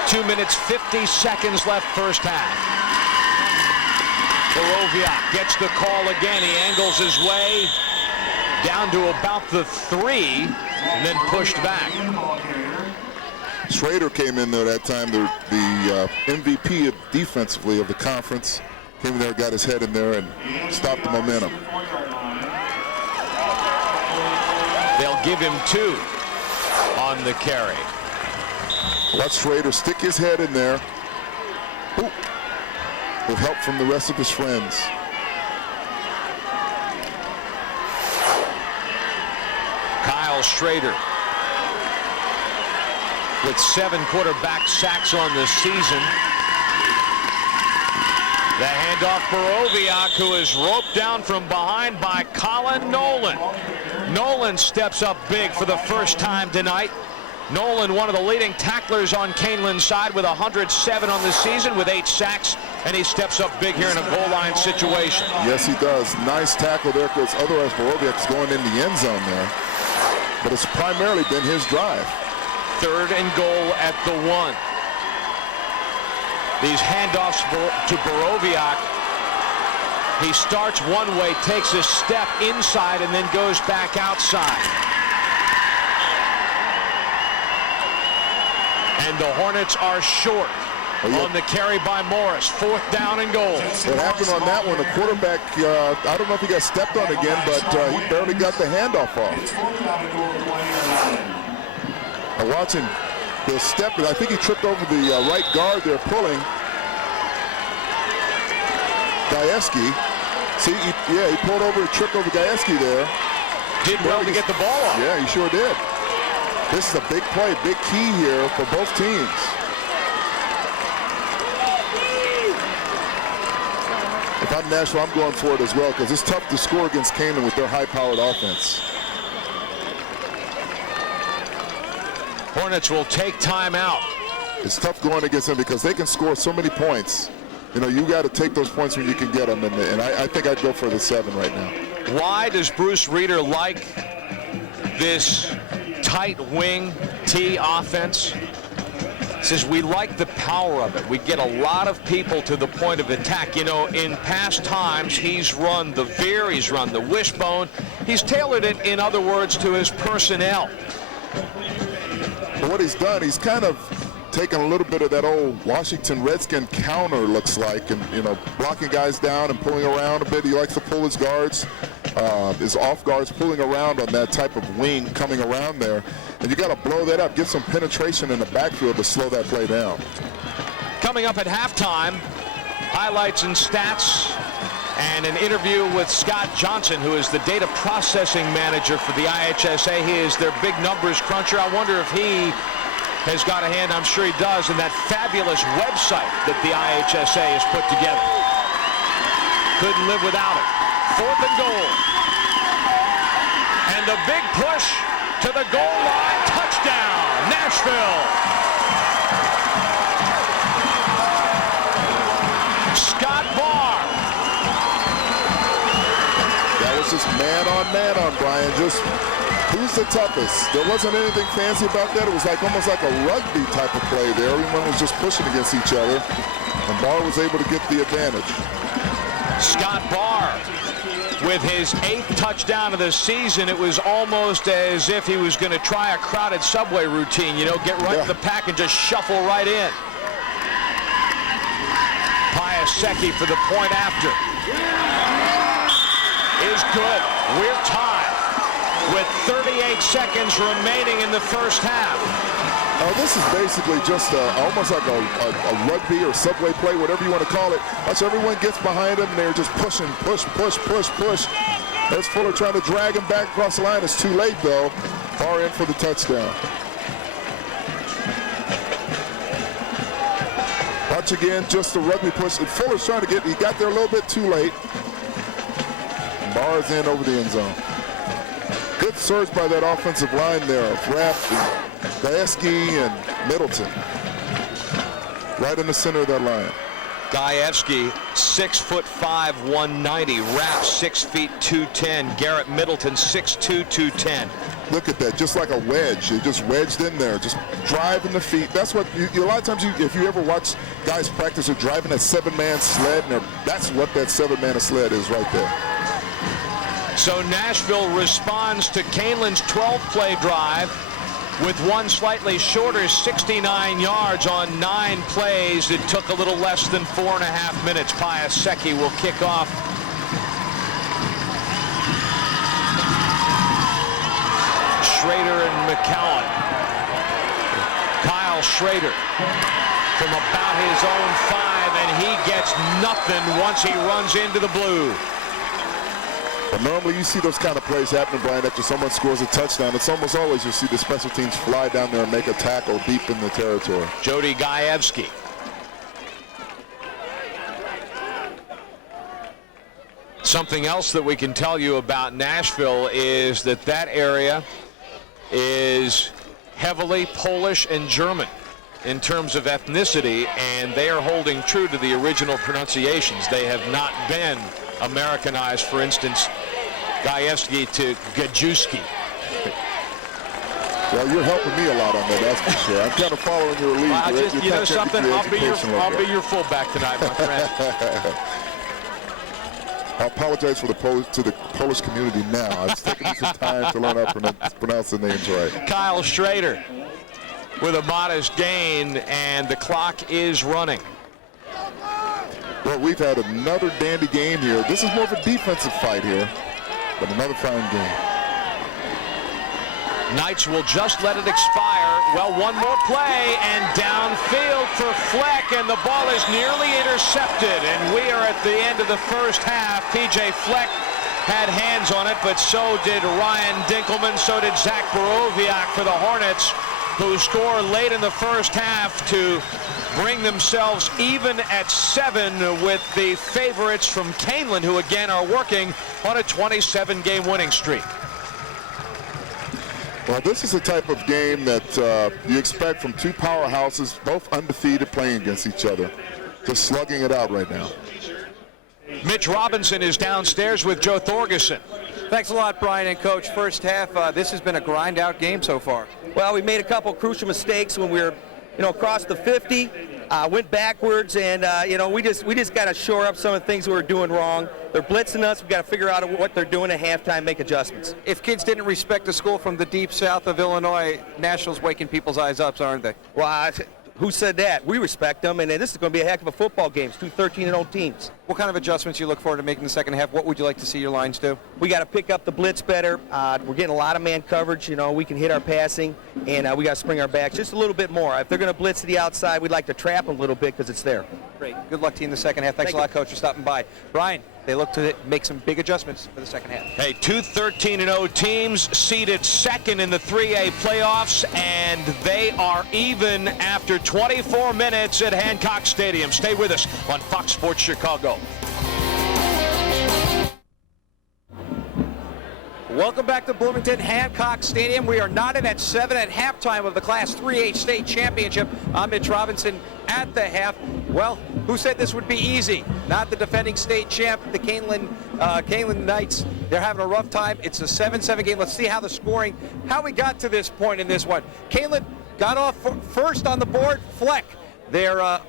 2 minutes, 50 seconds left first half. Borowiak gets the call again. He angles his way down to about the 3 and then pushed back. Schrader came in there that time, the MVP defensively of the conference. Came in there, got his head in there, and stopped the momentum. They'll give him 2 on the carry. Let Schrader stick his head in there. Boop. With help from the rest of his friends. Kyle Schrader with 7 quarterback sacks on the season. The handoff Borowiak, who is roped down from behind by Colin Nolan. Nolan steps up big for the first time tonight. Nolan, one of the leading tacklers on Kaneland's side with 107 on the season with 8 sacks, and he steps up big here in a goal line situation. Yes, he does. Nice tackle there, because otherwise Borowiak's going in the end zone there. But it's primarily been his drive. 3rd and goal at the 1. These handoffs to Borowiak. He starts one way, takes a step inside, and then goes back outside. And the Hornets are short on the carry by Morris. 4th down and goal. What happened on that one, the quarterback, I don't know if he got stepped on again, but he barely got the handoff off. Watching the step, I think he tripped over the right guard there pulling. Gajewski. See, he pulled over, he tripped over Gajewski there. Did well to get the ball off. Yeah, he sure did. This is a big play, big key here for both teams. If I'm Nashville, I'm going for it as well, because it's tough to score against Kaneland with their high-powered offense. Hornets will take time out. It's tough going against them because they can score so many points. You know, you got to take those points when you can get them, and I think I'd go for the 7 right now. Why does Bruce Reeder like this tight wing T offense? He says we like the power of it. We get a lot of people to the point of attack. You know, in past times, he's run the veer, he's run the wishbone. He's tailored it, in other words, to his personnel. But what he's done, he's kind of taken a little bit of that old Washington Redskin counter, looks like, and, you know, blocking guys down and pulling around a bit. He likes to pull his guards, his off guards, pulling around on that type of wing coming around there. And you got to blow that up, get some penetration in the backfield to slow that play down. Coming up at halftime, highlights and stats and an interview with Scott Johnson, who is the data processing manager for the IHSA. He is their big numbers cruncher. I wonder if he has got a hand, I'm sure he does, in that fabulous website that the IHSA has put together. Couldn't live without it. 4th and goal. And the big push to the goal line. Touchdown, Nashville. Scott Barr. That was just man on, Brian. Just who's the toughest? There wasn't anything fancy about that. It was like almost like a rugby type of play there. Everyone was just pushing against each other, and Barr was able to get the advantage. Scott Barr with his 8th touchdown of the season. It was almost as if he was going to try a crowded subway routine, you know, get right to the pack and just shuffle right in. Piasecki for the point after. Is good. We're tied with 38 seconds remaining in the first half. Oh, this is basically just almost like a rugby or subway play, whatever you want to call it. Watch, everyone gets behind him, and they're just pushing, push. There's Fuller trying to drag him back across the line. It's too late, though. Barr in for the touchdown. Watch again, just the rugby push. And Fuller's trying to get, he got there a little bit too late. Barr's in over the end zone. Good surge by that offensive line there. Rapp, Gajewski, and Middleton. Right in the center of that line. Gajewski, 6'5", 190. Rapp, 6 feet, 210. Garrett Middleton, 6'2", 210. Look at that, just like a wedge. It just wedged in there, just driving the feet. That's what, a lot of times, if you ever watch guys practice, they're driving that 7-man sled, and that's what that 7-man sled is right there. So Nashville responds to Kaneland's 12-play drive with one slightly shorter 69 yards on 9 plays. It took a little less than 4.5 minutes. Piasecki will kick off. Schrader and McCowan. Kyle Schrader from about his own 5, and he gets nothing once he runs into the blue. But normally you see those kind of plays happening, Brian, after someone scores a touchdown. It's almost always you see the special teams fly down there and make a tackle deep in the territory. Jody Gajewski. Something else that we can tell you about Nashville is that that area is heavily Polish and German in terms of ethnicity, and they are holding true to the original pronunciations. They have not been Americanized, for instance, Gajewski to Gajewski. Well, you're helping me a lot on that, that's for sure. I'm kind of following your lead. Well, you know something? I'll be your fullback tonight, my friend. I apologize to the Polish community now. It's taking me some time to learn how to pronounce the names right. Kyle Schrader with a modest gain, and the clock is running. Well, we've had another dandy game here. This is more of a defensive fight here, but another fine game. Knights will just let it expire. Well, one more play, and downfield for Fleck, and the ball is nearly intercepted, and we are at the end of the first half. P.J. Fleck had hands on it, but so did Ryan Dinkelman, so did Zach Borowiak for the Hornets, who score late in the first half to bring themselves even at 7 with the favorites from Kaneland, who again are working on a 27-game winning streak. Well, this is the type of game that you expect from two powerhouses, both undefeated, playing against each other. Just slugging it out right now. Mitch Robinson is downstairs with Joe Thorgerson. Thanks a lot, Brian and Coach. First half, this has been a grind-out game so far. Well, we made a couple crucial mistakes when we were, across the 50, went backwards, and we just got to shore up some of the things we were doing wrong. They're blitzing us. We've got to figure out what they're doing at halftime, make adjustments. If kids didn't respect the school from the deep south of Illinois, Nashville's waking people's eyes up, aren't they? Well, who said that? We respect them, and this is going to be a heck of a football game. It's two 13-0 teams. What kind of adjustments you look forward to making in the second half? What would you like to see your lines do? We got to pick up the blitz better. We're getting a lot of man coverage. We can hit our passing, and we got to spring our backs just a little bit more. If they're going to blitz to the outside, we'd like to trap them a little bit because it's there. Great. Good luck to you in the second half. Thanks a lot, Coach, for stopping by. Brian, they look to make some big adjustments for the second half. Hey, 2 13-0 teams seeded second in the 3A playoffs, and they are even after 24 minutes at Hancock Stadium. Stay with us on Fox Sports Chicago. Welcome back to Bloomington Hancock Stadium. We are knotted at 7 at halftime of the Class 3A State Championship. I'm Mitch Robinson at the half. Well, who said this would be easy? Not the defending state champ, the Kaneland Knights. They're having a rough time. It's a 7-7 game. Let's see how how we got to this point in this one. Kaneland got off first on the board. Fleck, their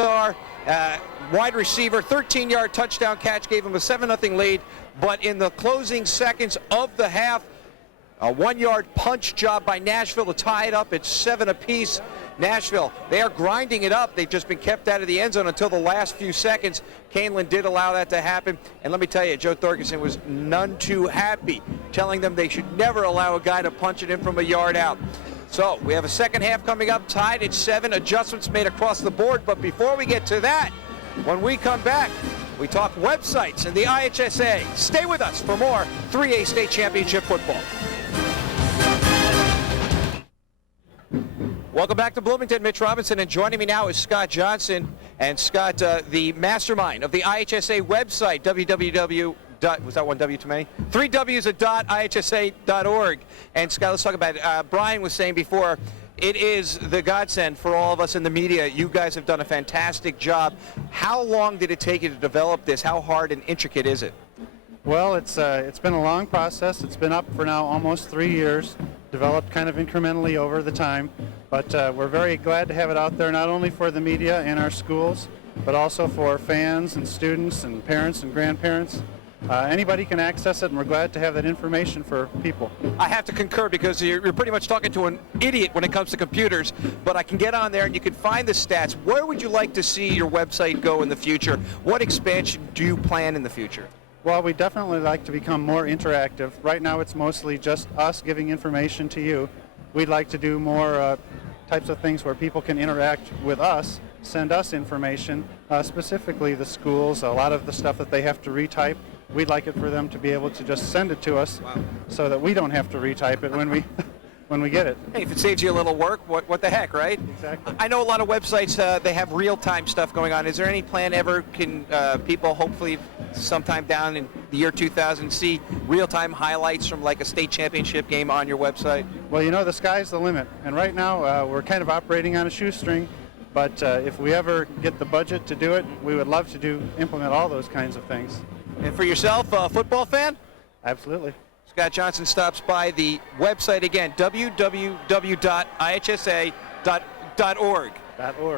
wide receiver, 13-yard touchdown catch, gave him a 7-0 lead. But in the closing seconds of the half, a 1-yard punch job by Nashville to tie it up at 7 apiece. Nashville, they are grinding it up. They've just been kept out of the end zone until the last few seconds. Kaneland did allow that to happen. And let me tell you, Joe Thorgerson was none too happy, telling them they should never allow a guy to punch it in from a yard out. So we have a second half coming up, tied at 7, adjustments made across the board. But before we get to that, when we come back, we talk websites and the IHSA. Stay with us for more 3A State Championship football. Welcome back to Bloomington. Mitch Robinson, and joining me now is Scott Johnson. And Scott, the mastermind of the IHSA website, was that one W too many? 3 W's at .ihsa.org. And Scott, let's talk about it. Brian was saying before, it is the godsend for all of us in the media. You guys have done a fantastic job. How long did it take you to develop this? How hard and intricate is it? Well, it's been a long process. It's been up for now almost 3 years, developed kind of incrementally over the time. But we're very glad to have it out there, not only for the media and our schools, but also for fans and students and parents and grandparents. Anybody can access it, and we're glad to have that information for people. I have to concur, because you're pretty much talking to an idiot when it comes to computers, but I can get on there and you can find the stats. Where would you like to see your website go in the future? What expansion do you plan in the future? Well, we definitely like to become more interactive. Right now it's mostly just us giving information to you. We'd like to do more types of things where people can interact with us, send us information, specifically the schools, a lot of the stuff that they have to retype. We'd like it for them to be able to just send it to us, so that we don't have to retype it when we get it. Hey, if it saves you a little work, what the heck, right? Exactly. I know a lot of websites, they have real-time stuff going on. Is there any plan ever, can people hopefully sometime down in the year 2000 see real-time highlights from like a state championship game on your website? Well, you know, the sky's the limit. And right now we're kind of operating on a shoestring. But if we ever get the budget to do it, we would love to implement all those kinds of things. And for yourself, a football fan? Absolutely. Scott Johnson stops by the website again, www.ihsa.org.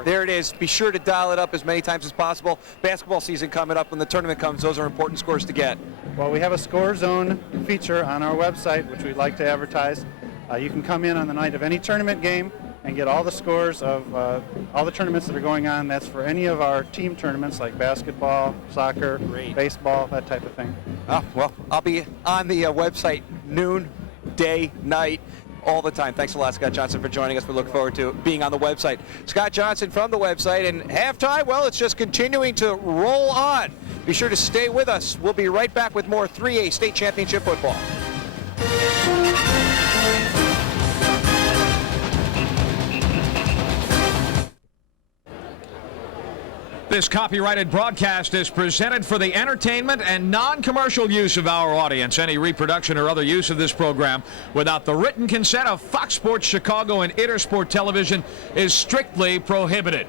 There it is. Be sure to dial it up as many times as possible. Basketball season coming up. When the tournament comes, those are important scores to get. Well, we have a score zone feature on our website, which we'd like to advertise. You can come in on the night of any tournament game and get all the scores of all the tournaments that are going on. That's for any of our team tournaments like basketball, soccer, baseball, that type of thing. Oh, well, I'll be on the website noon, day, night, all the time. Thanks a lot, Scott Johnson, for joining us. We look forward to being on the website. Scott Johnson from the website. And halftime, well, it's just continuing to roll on. Be sure to stay with us. We'll be right back with more 3A State Championship football. This copyrighted broadcast is presented for the entertainment and non-commercial use of our audience. Any reproduction or other use of this program without the written consent of Fox Sports Chicago and Intersport Television is strictly prohibited.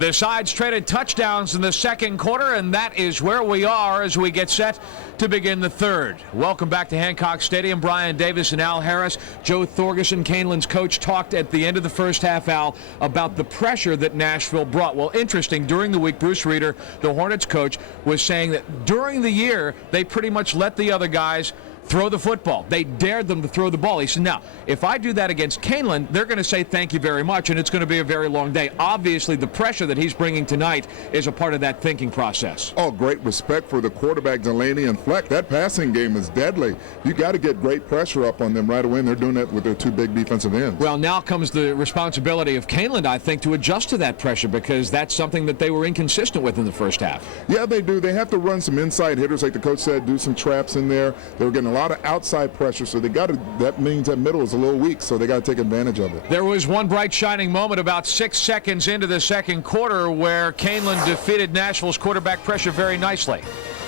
The sides traded touchdowns in the second quarter, and that is where we are as we get set to begin the third. Welcome back to Hancock Stadium. Brian Davis and Al Harris. Joe Thorgerson, Kaneland's coach, talked at the end of the first half, Al, about the pressure that Nashville brought. Well, interesting, during the week, Bruce Reeder, the Hornets coach, was saying that during the year, they pretty much let the other guys throw the football. They dared them to throw the ball. He said, now, if I do that against Kaneland, they're going to say thank you very much, and it's going to be a very long day. Obviously, the pressure that he's bringing tonight is a part of that thinking process. Oh, great respect for the quarterback, Delaney and Fleck. That passing game is deadly. You got to get great pressure up on them right away, and they're doing that with their two big defensive ends. Well, now comes the responsibility of Kaneland, I think, to adjust to that pressure, because that's something that they were inconsistent with in the first half. Yeah, they do. They have to run some inside hitters, like the coach said, do some traps in there. They were getting a lot of outside pressure, so they got to. That means that middle is a little weak, so they got to take advantage of it. There was one bright shining moment about 6 seconds into the second quarter where Kaneland defeated Nashville's quarterback pressure very nicely.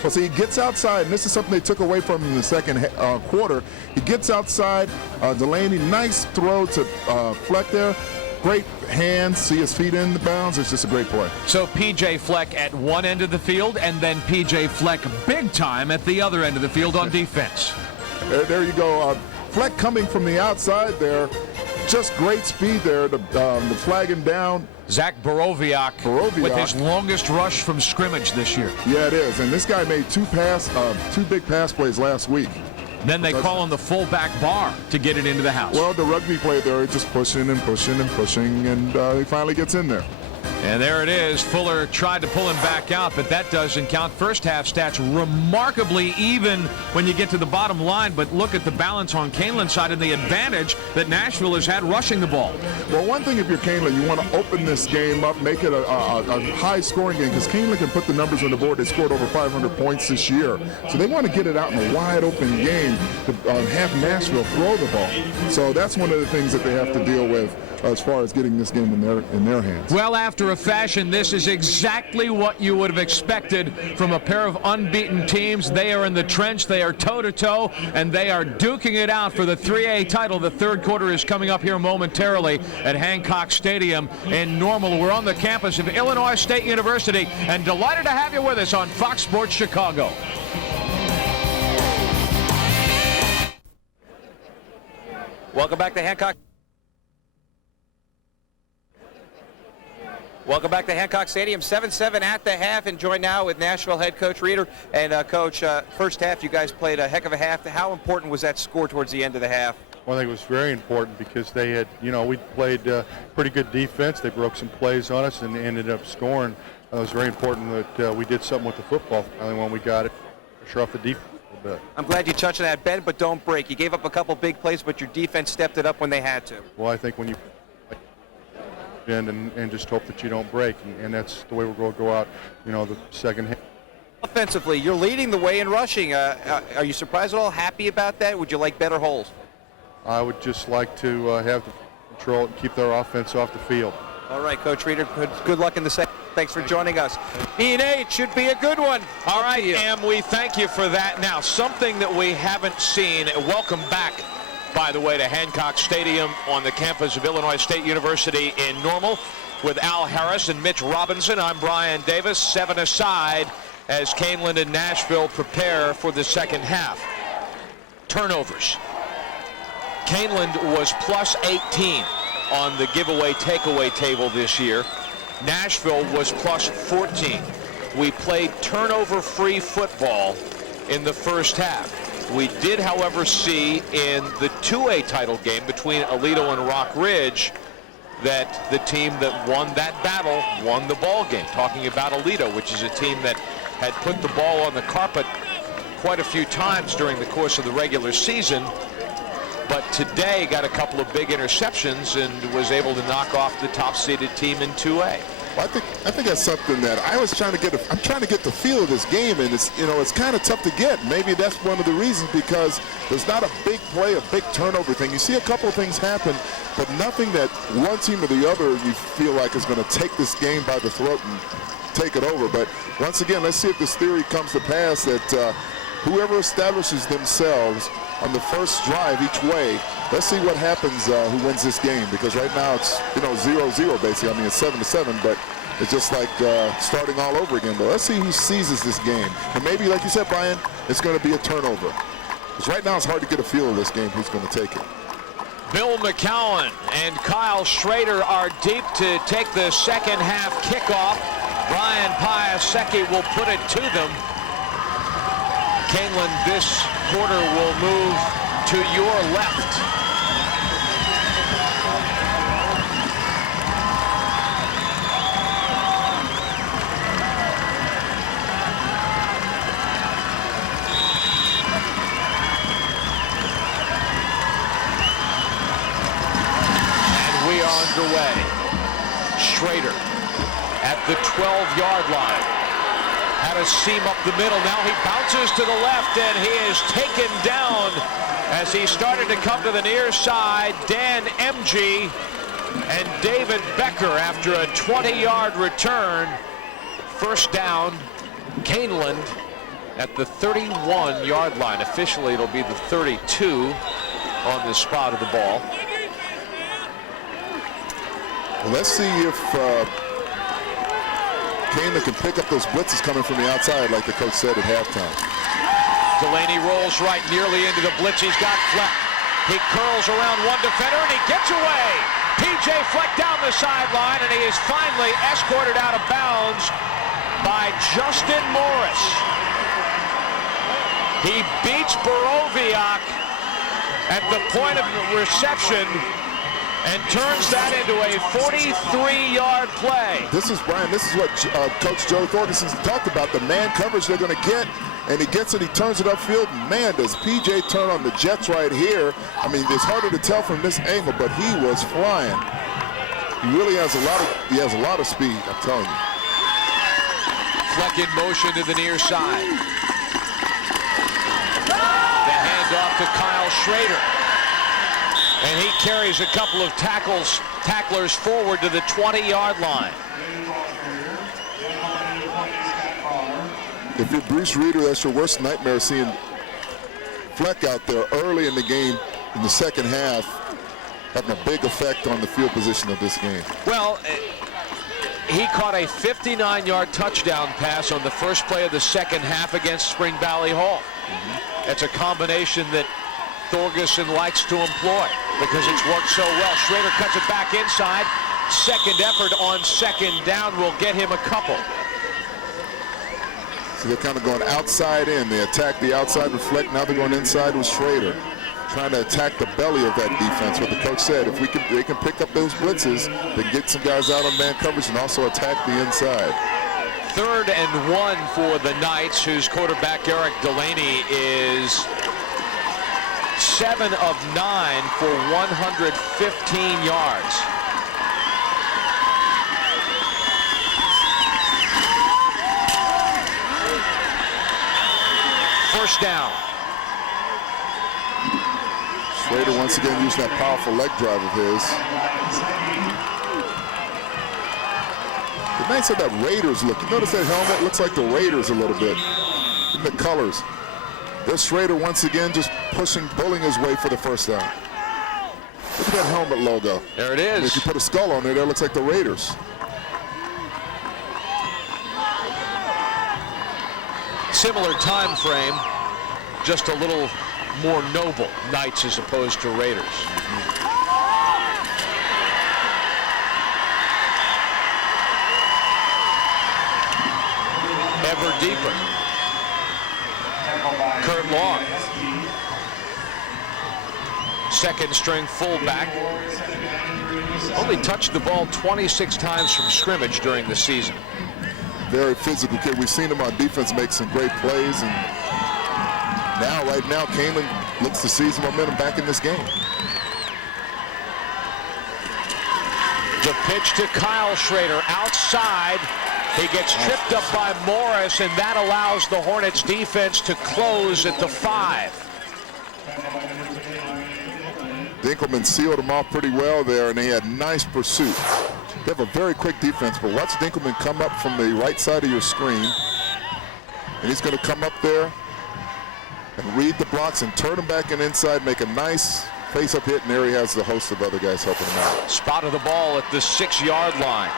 Well, see, he gets outside, and this is something they took away from him in the second quarter. He gets outside. Delaney, nice throw to Fleck there. Great hands, see his feet in the bounds. It's just a great play. So P.J. Fleck at one end of the field, and then P.J. Fleck big time at the other end of the field on defense. There you go. Fleck coming from the outside there. Just great speed there to flag him down. Zach Borowiak with his longest rush from scrimmage this year. Yeah, it is. And this guy made two big pass plays last week. Then they call on the fullback bar to get it into the house. Well, the rugby play there, just pushing and pushing and pushing, and he finally gets in there. And there it is. Fuller tried to pull him back out, but that doesn't count. First half stats remarkably even when you get to the bottom line, but look at the balance on Kaneland's side and the advantage that Nashville has had rushing the ball. Well, one thing if you're Kaneland, you want to open this game up, make it a high-scoring game, because Kaneland can put the numbers on the board. They scored over 500 points this year. So they want to get it out in a wide-open game to have Nashville throw the ball. So that's one of the things that they have to deal with as far as getting this game in their hands. Well, after a fashion, this is exactly what you would have expected from a pair of unbeaten teams. They are in the trench, they are toe-to-toe, and they are duking it out for the 3A title. The third quarter is coming up here momentarily at Hancock Stadium in Normal. We're on the campus of Illinois State University, and delighted to have you with us on Fox Sports Chicago. Welcome back to Hancock. Welcome back to Hancock Stadium, 7-7 at the half, and joined now with Nashville head coach Reeder. And Coach, first half you guys played a heck of a half. How important was that score towards the end of the half? Well, I think it was very important because they had, we played pretty good defense. They broke some plays on us and ended up scoring. It was very important that we did something with the football when we got it. Pressure off the defense a little bit. I'm glad you touched on that. Bend but don't break. You gave up a couple big plays, but your defense stepped it up when they had to. Well, I think when you and just hope that you don't break, and that's the way we're going to go out, the second half. Offensively, you're leading the way in rushing. Are you surprised at all? Happy about that? Would you like better holes? I would just like to have the control and keep their offense off the field. All right, Coach Reeder, good luck in the second. Thanks for joining us. E&H should be a good one. All right, Em, we thank you for that. Now, something that we haven't seen. Welcome back, by the way, to Hancock Stadium on the campus of Illinois State University in Normal with Al Harris and Mitch Robinson. I'm Brian Davis. 7 aside as Kaneland and Nashville prepare for the second half. Turnovers. Kaneland was plus 18 on the giveaway takeaway table this year. Nashville was plus 14. We played turnover-free football in the first half. We did, however, see in the 2A title game between Aledo and Rock Ridge that the team that won that battle won the ball game. Talking about Aledo, which is a team that had put the ball on the carpet quite a few times during the course of the regular season, but today got a couple of big interceptions and was able to knock off the top-seeded team in 2A. Well, I think that's something that I was trying to get. I'm trying to get the feel of this game, and it's it's kind of tough to get. Maybe that's one of the reasons, because there's not a big play, a big turnover thing. You see a couple of things happen, but nothing that one team or the other you feel like is going to take this game by the throat and take it over. But once again, let's see if this theory comes to pass that whoever establishes themselves on the first drive each way, let's see what happens, who wins this game, because right now it's 0-0 basically. I mean, it's 7-7, but it's just like starting all over again. But let's see who seizes this game, and maybe, like you said, Brian, it's going to be a turnover, because right now it's hard to get a feel of this game, who's going to take it. Bill McCowan and Kyle Schrader are deep to take the second half kickoff. Brian Piasecki will put it to them. Kaneland this quarter will move to your left. And we are underway. Schrader at the 12-yard line. Had a seam up the middle. Now he bounces to the left, and he is taken down as he started to come to the near side. Dan MG and David Becker after a 20-yard return. First down, Kaneland at the 31-yard line. Officially, it'll be the 32 on the spot of the ball. Well, let's see if Kaneland can pick up those blitzes coming from the outside, like the coach said at halftime. Delaney rolls right nearly into the blitz. He's got Fleck. He curls around one defender, and he gets away. P.J. Fleck down the sideline, and he is finally escorted out of bounds by Justin Morris. He beats Borowiak at the point of reception and turns that into a 43-yard play. This is, Brian, this is what Coach Joe Thorgensen talked about, the man coverage they're going to get, and he gets it, he turns it upfield. Man, does P.J. turn on the Jets right here. I mean, it's harder to tell from this angle, but he was flying. He really has a lot of speed, I'm telling you. Fleck in motion to the near side. The handoff to Kyle Schrader. And he carries a couple of tacklers forward to the 20-yard line. If you're Bruce Reeder, that's your worst nightmare, seeing Fleck out there early in the game in the second half, having a big effect on the field position of this game. Well, he caught a 59-yard touchdown pass on the first play of the second half against Spring Valley Hall. That's a combination that Thorgensen likes to employ because it's worked so well. Schrader cuts it back inside. Second effort on second down will get him a couple. So they're kind of going outside in. They attack the outside with Fleck. Now they're going inside with Schrader, trying to attack the belly of that defense. What the coach said, if they can pick up those blitzes, they can get some guys out on man coverage and also attack the inside. 3rd and 1 for the Knights, whose quarterback Eric Delaney is 7 of 9 for 115 yards. First down. Schrader once again using that powerful leg drive of his. The Knights have that Raiders look. You notice that helmet looks like the Raiders a little bit in the colors. There's Schrader once again just pulling his way for the first down. Look at that helmet logo. There it is. And if you put a skull on there, that looks like the Raiders. Similar time frame, just a little more noble, Knights as opposed to Raiders. Ever deeper. Kurt Long, second string fullback, only touched the ball 26 times from scrimmage during the season. Very physical kid. We've seen him on defense make some great plays, and right now, Kaneland looks to seize momentum back in this game. The pitch to Kyle Schrader outside. He gets tripped up by Morris, and that allows the Hornets defense to close at the 5. Dinkelman sealed him off pretty well there, and they had nice pursuit. They have a very quick defense, but watch Dinkelman come up from the right side of your screen, and he's going to come up there and read the blocks and turn them back and inside, make a nice face-up hit, and there he has the host of other guys helping him out. Spot of the ball at the 6-yard line.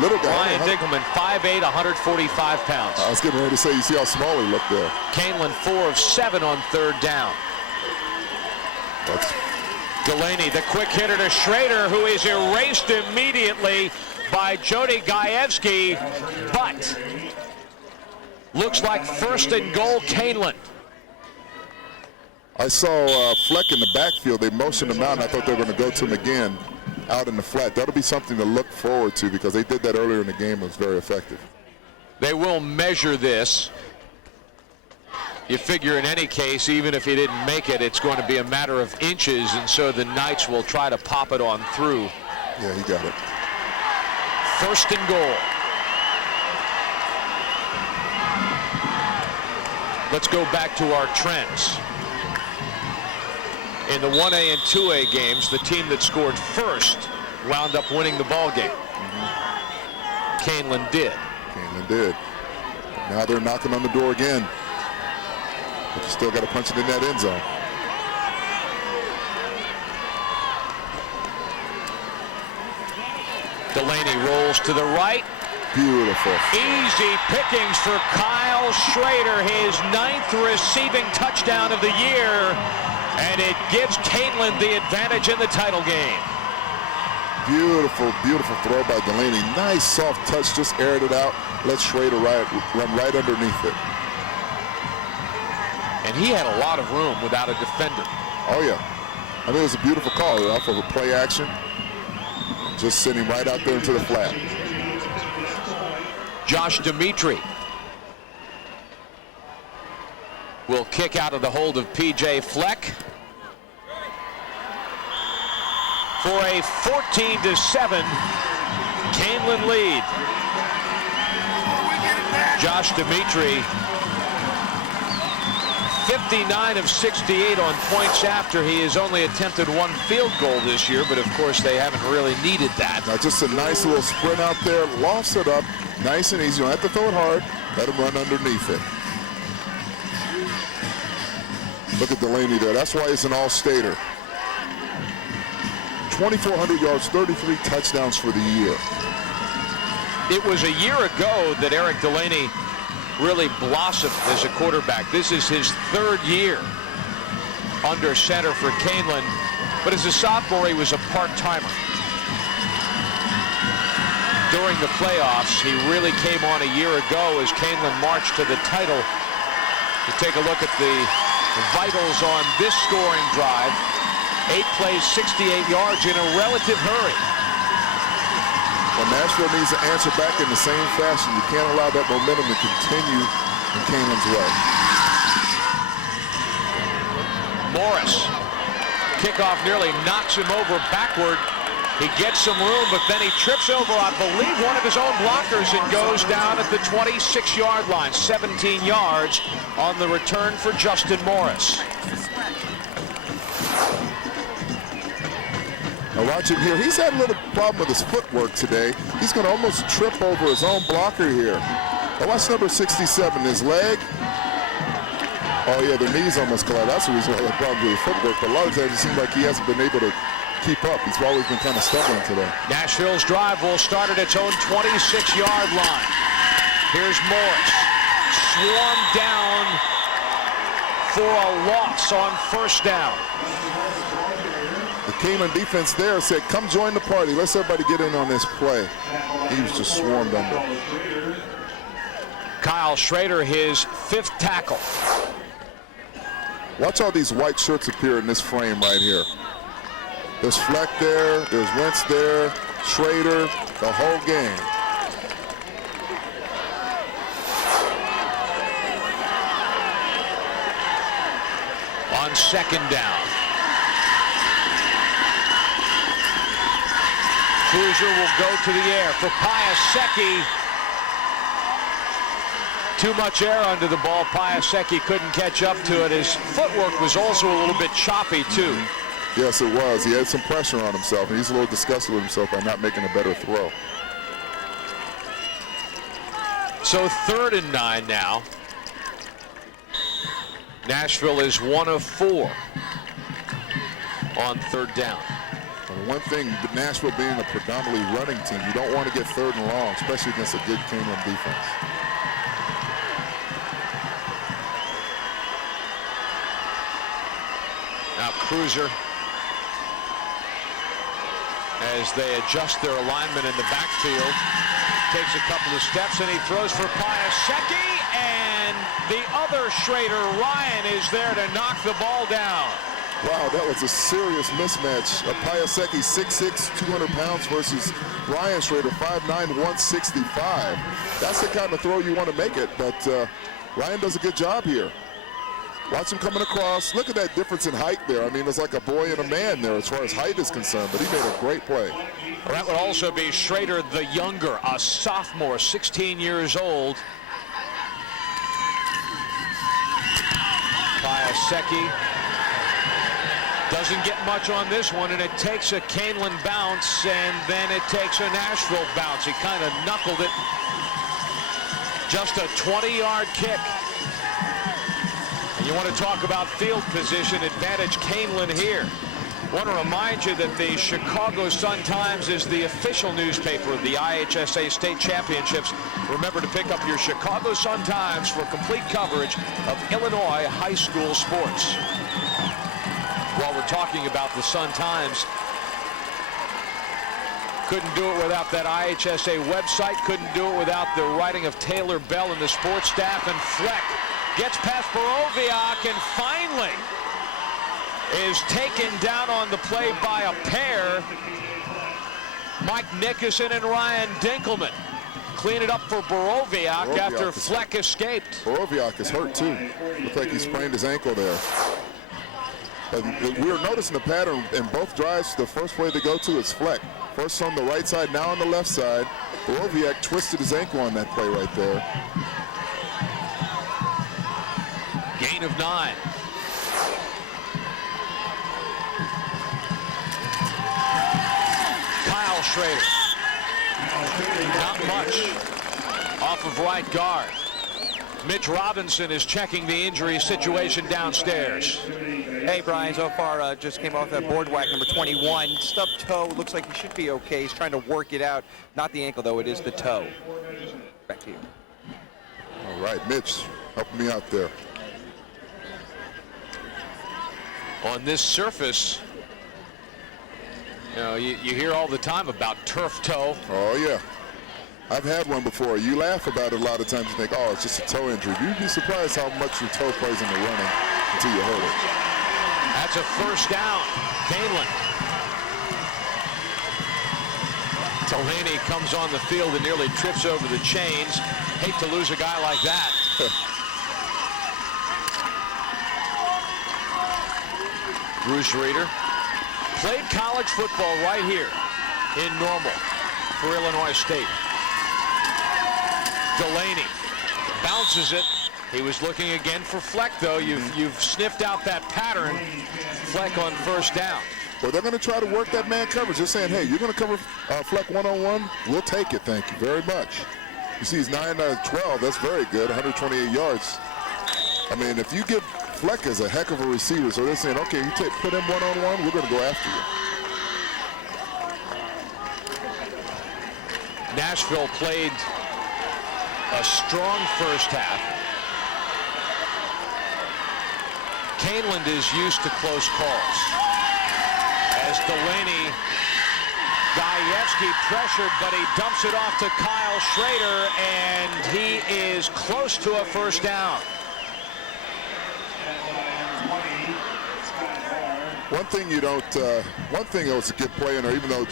Little guy. Ryan Dinkelman, 5'8", 145 pounds. I was getting ready to say, you see how small he looked there. Kaneland 4 of 7 on 3rd down. Delaney, the quick hitter to Schrader, who is erased immediately by Jody Gajewski, but looks like 1st and goal Kaneland. I saw Fleck in the backfield. They motioned him out, and I thought they were going to go to him again out in the flat. That'll be something to look forward to because they did that earlier in the game. It was very effective. They will measure this. You figure in any case, even if he didn't make it, it's going to be a matter of inches, and so the Knights will try to pop it on through. Yeah, he got it. 1st and goal. Let's go back to our trends. In the 1A and 2A games, the team that scored first wound up winning the ball game. Kaneland did. Kaneland did. Now they're knocking on the door again. But you still got to punch it in that end zone. Delaney rolls to the right. Beautiful. Easy pickings for Kyle Schrader, his 9th receiving touchdown of the year, and it gives Kaneland the advantage in the title game. Beautiful, beautiful throw by Delaney. Nice soft touch, just aired it out. Let Schrader run right underneath it. And he had a lot of room without a defender. Oh, yeah. I mean, it was a beautiful call off of a play action. Just sitting right out there into the flat. Josh Dimitri will kick out of the hold of P.J. Fleck for a 14-7 Kaneland lead. Josh Dimitri, 59 of 68 on points after. He has only attempted 1 field goal this year, but of course they haven't really needed that. Now just a nice little sprint out there, lofts it up, nice and easy. You don't have to throw it hard, let him run underneath it. Look at Delaney there. That's why he's an all-stater. 2,400 yards, 33 touchdowns for the year. It was a year ago that Eric Delaney really blossomed as a quarterback. This is his 3rd year under center for Kaneland, but as a sophomore he was a part-timer. During the playoffs, he really came on a year ago as Kaneland marched to the title. To take a look at the vitals on this scoring drive, 8 plays, 68 yards in a relative hurry. Well, Nashville needs to answer back in the same fashion. You can't allow that momentum to continue in Kaneland's way. Morris, kickoff nearly knocks him over backward. He gets some room, but then he trips over, I believe, one of his own blockers and goes down at the 26-yard line. 17 yards on the return for Justin Morris. Now watch him here. He's had a little problem with his footwork today. He's going to almost trip over his own blocker here. Now watch number 67, his leg. Oh yeah, the knees almost collapsed. That's the reason why he had problems with his footwork. But a lot of times it seems like he hasn't been able to keep up. He's always been kind of stubborn today. Nashville's drive will start at its own 26-yard line. Here's Morris. Swarmed down for a loss on 1st down. The Kaneland defense there said, come join the party. Let's everybody get in on this play. He was just swarmed under. Kyle Schrader, his 5th tackle. Watch all these white shirts appear in this frame right here. There's Fleck there, there's Wentz there, Schrader, the whole game. On 2nd down. Cruiser will go to the air for Piasecki. Too much air under the ball. Piasecki couldn't catch up to it. His footwork was also a little bit choppy, too. Yes, it was. He had some pressure on himself, and he's a little disgusted with himself by not making a better throw. So 3rd and 9 now. Nashville is 1 of 4 on 3rd down. And one thing, Nashville being a predominantly running team, you don't want to get 3rd and long, especially against a good Kaneland defense. Now Cruiser, as they adjust their alignment in the backfield, takes a couple of steps and he throws for Piasecki, and The other Schrader, Ryan, is there to knock the ball down. Wow, that was a serious mismatch. Piasecki, 6'6", 200 pounds versus Ryan Schrader, 5'9", 165. That's the kind of throw you want to make it, but Ryan does a good job here. Watch him coming across. Look at that difference in height there. I mean, it's like a boy and a man there as far as height is concerned, but he made a great play. Well, that would also be Schrader the younger, a sophomore, 16 years old. Piasecki doesn't get much on this one, and it takes a Kaneland bounce, and then it takes a Nashville bounce. He kind of knuckled it. Just a 20-yard kick. And you want to talk about field position advantage, Kaneland here. I want to remind you that the Chicago Sun-Times is the official newspaper of the IHSA State Championships. Remember to pick up your Chicago Sun-Times for complete coverage of Illinois high school sports. While we're talking about the Sun-Times, couldn't do it without that IHSA website, couldn't do it without the writing of Taylor Bell and the sports staff, and Fleck gets past Borowiak and finally is taken down on the play by a pair. Mike Nickerson and Ryan Dinkelman clean it up for Borowiak after Fleck escaped. Borowiak is hurt too. Looks like he sprained his ankle there. But we were noticing a pattern in both drives. The first play they go to is Fleck. First on the right side, now on the left side. Borowiak twisted his ankle on that play right there. Gain of 9. Kyle Schrader. Not much. Off of right guard. Mitch Robinson is checking the injury situation downstairs. Hey, Brian, so far just came off that boardwalk, number 21. Stubbed toe, looks like he should be okay. He's trying to work it out. Not the ankle, though. It is the toe. Back to you. All right, Mitch, helping me out there. On this surface, you know, you hear all the time about turf toe. Oh, yeah. I've had one before. You laugh about it a lot of times. You think, oh, it's just a toe injury. You'd be surprised how much your toe plays in the running until you hurt it. That's a first down. Kaneland. Delaney comes on the field and nearly trips over the chains. Hate to lose a guy like that. Bruce Reeder played college football right here in Normal for Illinois State. Delaney bounces it. He was looking again for Fleck, though. You've sniffed out that pattern. Fleck on first down. Well, they're going to try to work that man coverage. They're saying, hey, you're going to cover Fleck one-on-one? We'll take it, thank you very much. You see he's 9 out of 12. That's very good, 128 yards. I mean, if you give Fleck is a heck of a receiver, so they're saying, okay, you put him one-on-one, we're going to go after you. Nashville played a strong first half. Kaneland is used to close calls. As Delaney, Gajewski pressured, but he dumps it off to Kyle Schrader, and he is close to a first down. One thing that was a good play in there, even though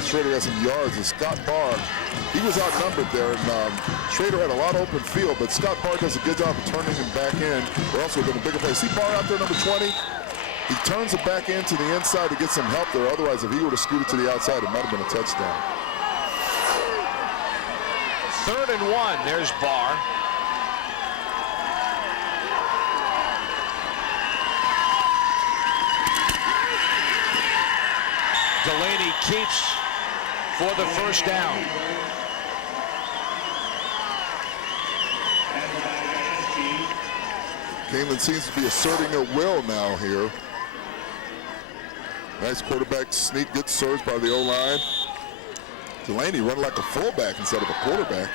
Schrader has some yards, is Scott Barr. He was outnumbered there, and Schrader had a lot of open field, but Scott Barr does a good job of turning him back in. We're also doing a bigger play. See Barr out there, number 20? He turns it back into the inside to get some help there. Otherwise, if he would have scooted to the outside, it might have been a touchdown. 3rd and 1. There's Barr. Delaney keeps for the first down. Kaneland seems to be asserting their will now here. Nice quarterback sneak, good surge by the O-line. Delaney running like a fullback instead of a quarterback.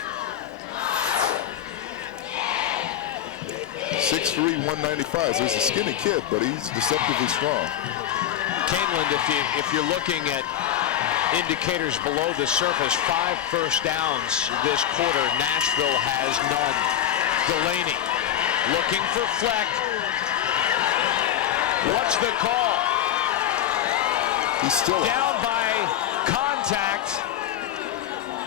6'3", 195. So he's a skinny kid, but he's deceptively strong. Kaneland, if you're looking at indicators below the surface, 5 first downs this quarter. Nashville has none. Delaney Looking for Fleck. What's the call? He's still down by contact.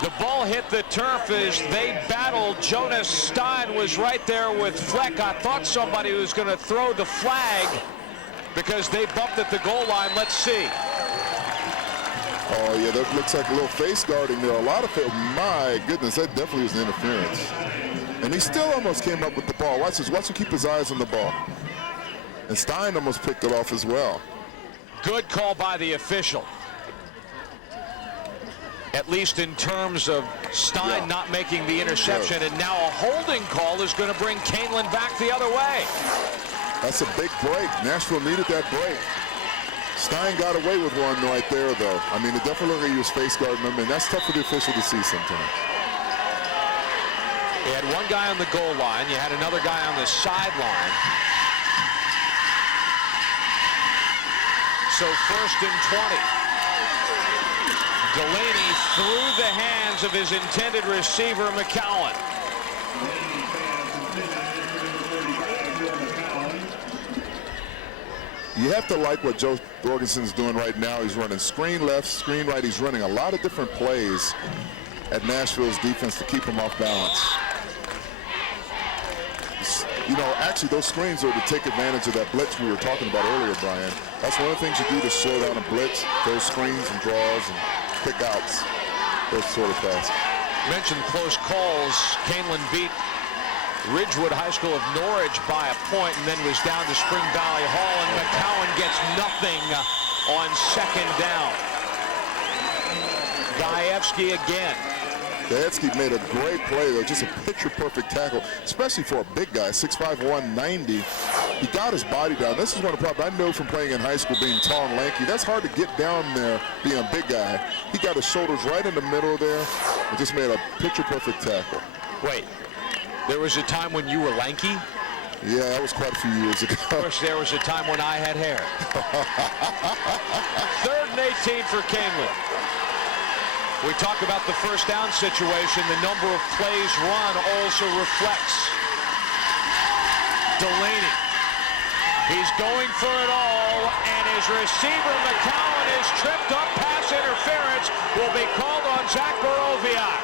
The ball hit the turf as they battled. Jonas Stein was right there with Fleck. I thought somebody was going to throw the flag because they bumped at the goal line. Let's see. Oh, yeah, that looks like a little face guarding there. A lot of it. My goodness, that definitely was an interference. And he still almost came up with the ball. Watch this. Watch him keep his eyes on the ball. And Stein almost picked it off as well. Good call by the official. At least in terms of Stein not making the interception. And now a holding call is going to bring Kaneland back the other way. That's a big break. Nashville needed that break. Stein got away with one right there, though. I mean, it definitely he was face guarding him, and that's tough for the official to see sometimes. You had one guy on the goal line. You had another guy on the sideline. So 1st and 20. Delaney through the hands of his intended receiver, McCowan. You have to like what Joe Thorgensen's doing right now. He's running screen left, screen right. He's running a lot of different plays at Nashville's defense to keep them off balance. You know, actually, those screens are to take advantage of that blitz we were talking about earlier, Brian. That's one of the things you do to slow down a blitz, those screens and draws and quick outs, those sort of passes. Mentioned close calls. Kaneland beat Ridgewood High School of Norwich by a point and then was down to Spring Valley Hall, and McCowan gets nothing on 2nd down. Gajewski again. Gajewski made a great play, though, just a picture-perfect tackle, especially for a big guy, 6'5", 190. He got his body down. This is one of the problems I know from playing in high school, being tall and lanky. That's hard to get down there, being a big guy. He got his shoulders right in the middle there and just made a picture-perfect tackle. Wait, there was a time when you were lanky? Yeah, that was quite a few years ago. Of course, there was a time when I had hair. 3rd and 18 for Kaneland. We talk about the 1st down situation. The number of plays run also reflects. Delaney. He's going for it all, and his receiver, McCowan, is tripped up. Pass interference will be called on Zach Borowiak.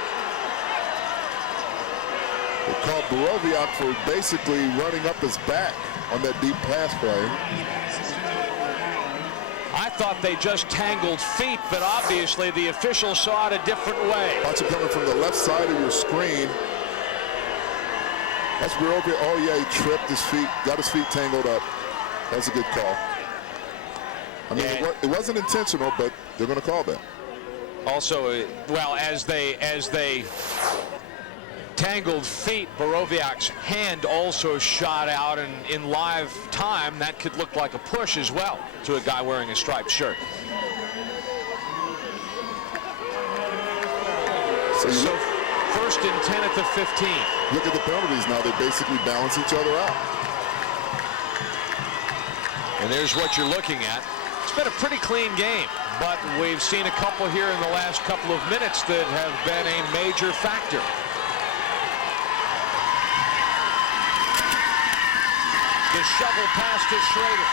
They called Borowiak for basically running up his back on that deep pass play. I thought they just tangled feet, but obviously the official saw it a different way. Watch it coming from the left side of your screen. That's Borowiak. Oh, yeah, he tripped his feet, got his feet tangled up. That's a good call. I mean, it wasn't intentional, but they're going to call that. Also, well, as they tangled feet, Borowiak's hand also shot out, and in live time, that could look like a push as well to a guy wearing a striped shirt. So 1st and 10 at the 15. Look at the penalties now. They basically balance each other out. And there's what you're looking at. It's been a pretty clean game, but we've seen a couple here in the last couple of minutes that have been a major factor. The shovel pass to Schrader.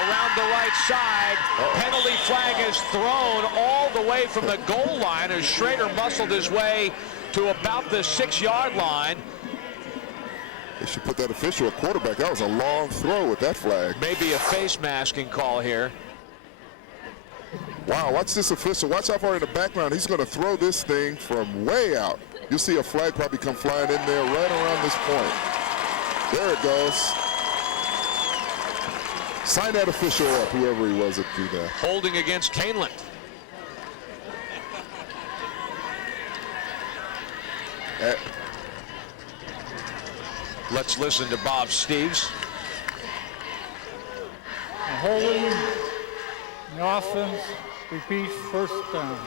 Around the right side. Penalty flag is thrown all the way from the goal line as Schrader muscled his way to about the 6-yard line. They should put that official at quarterback. That was a long throw with that flag. Maybe a face masking call here. Wow, watch this official. Watch how far in the background. He's going to throw this thing from way out. You'll see a flag probably come flying in there right around this point. There it goes. Sign that official up, whoever he was that threw that. Holding against Kaneland. Let's listen to Bob Steves. Holding the offense, repeat 1st down.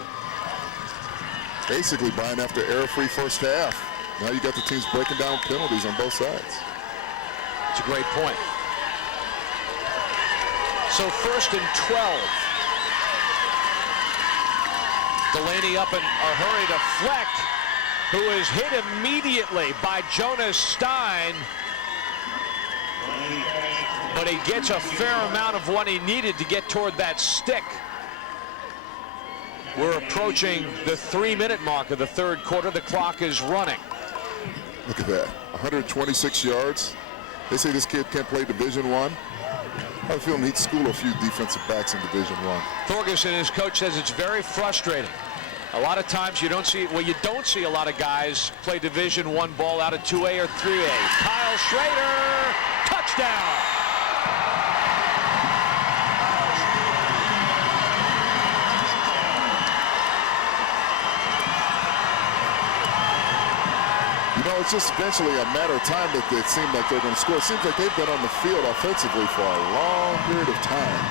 Basically, Brian, after error-free 1st half, now you got the teams breaking down penalties on both sides. It's a great point. So 1st and 12. Delaney up in a hurry to Fleck, who is hit immediately by Jonas Stein. but he gets a fair amount of what he needed to get toward that stick. We're approaching the 3-minute mark of the third quarter. The clock is running. Look at that, 126 yards. They say this kid can't play Division I. I feel he'd school a few defensive backs in Division I. Thorgerson, his coach, says it's very frustrating. A lot of times you don't see a lot of guys play Division I ball out of 2A or 3A. Kyle Schrader, touchdown. You know, it's just eventually a matter of time that it seems like they're going to score. It seems like they've been on the field offensively for a long period of time.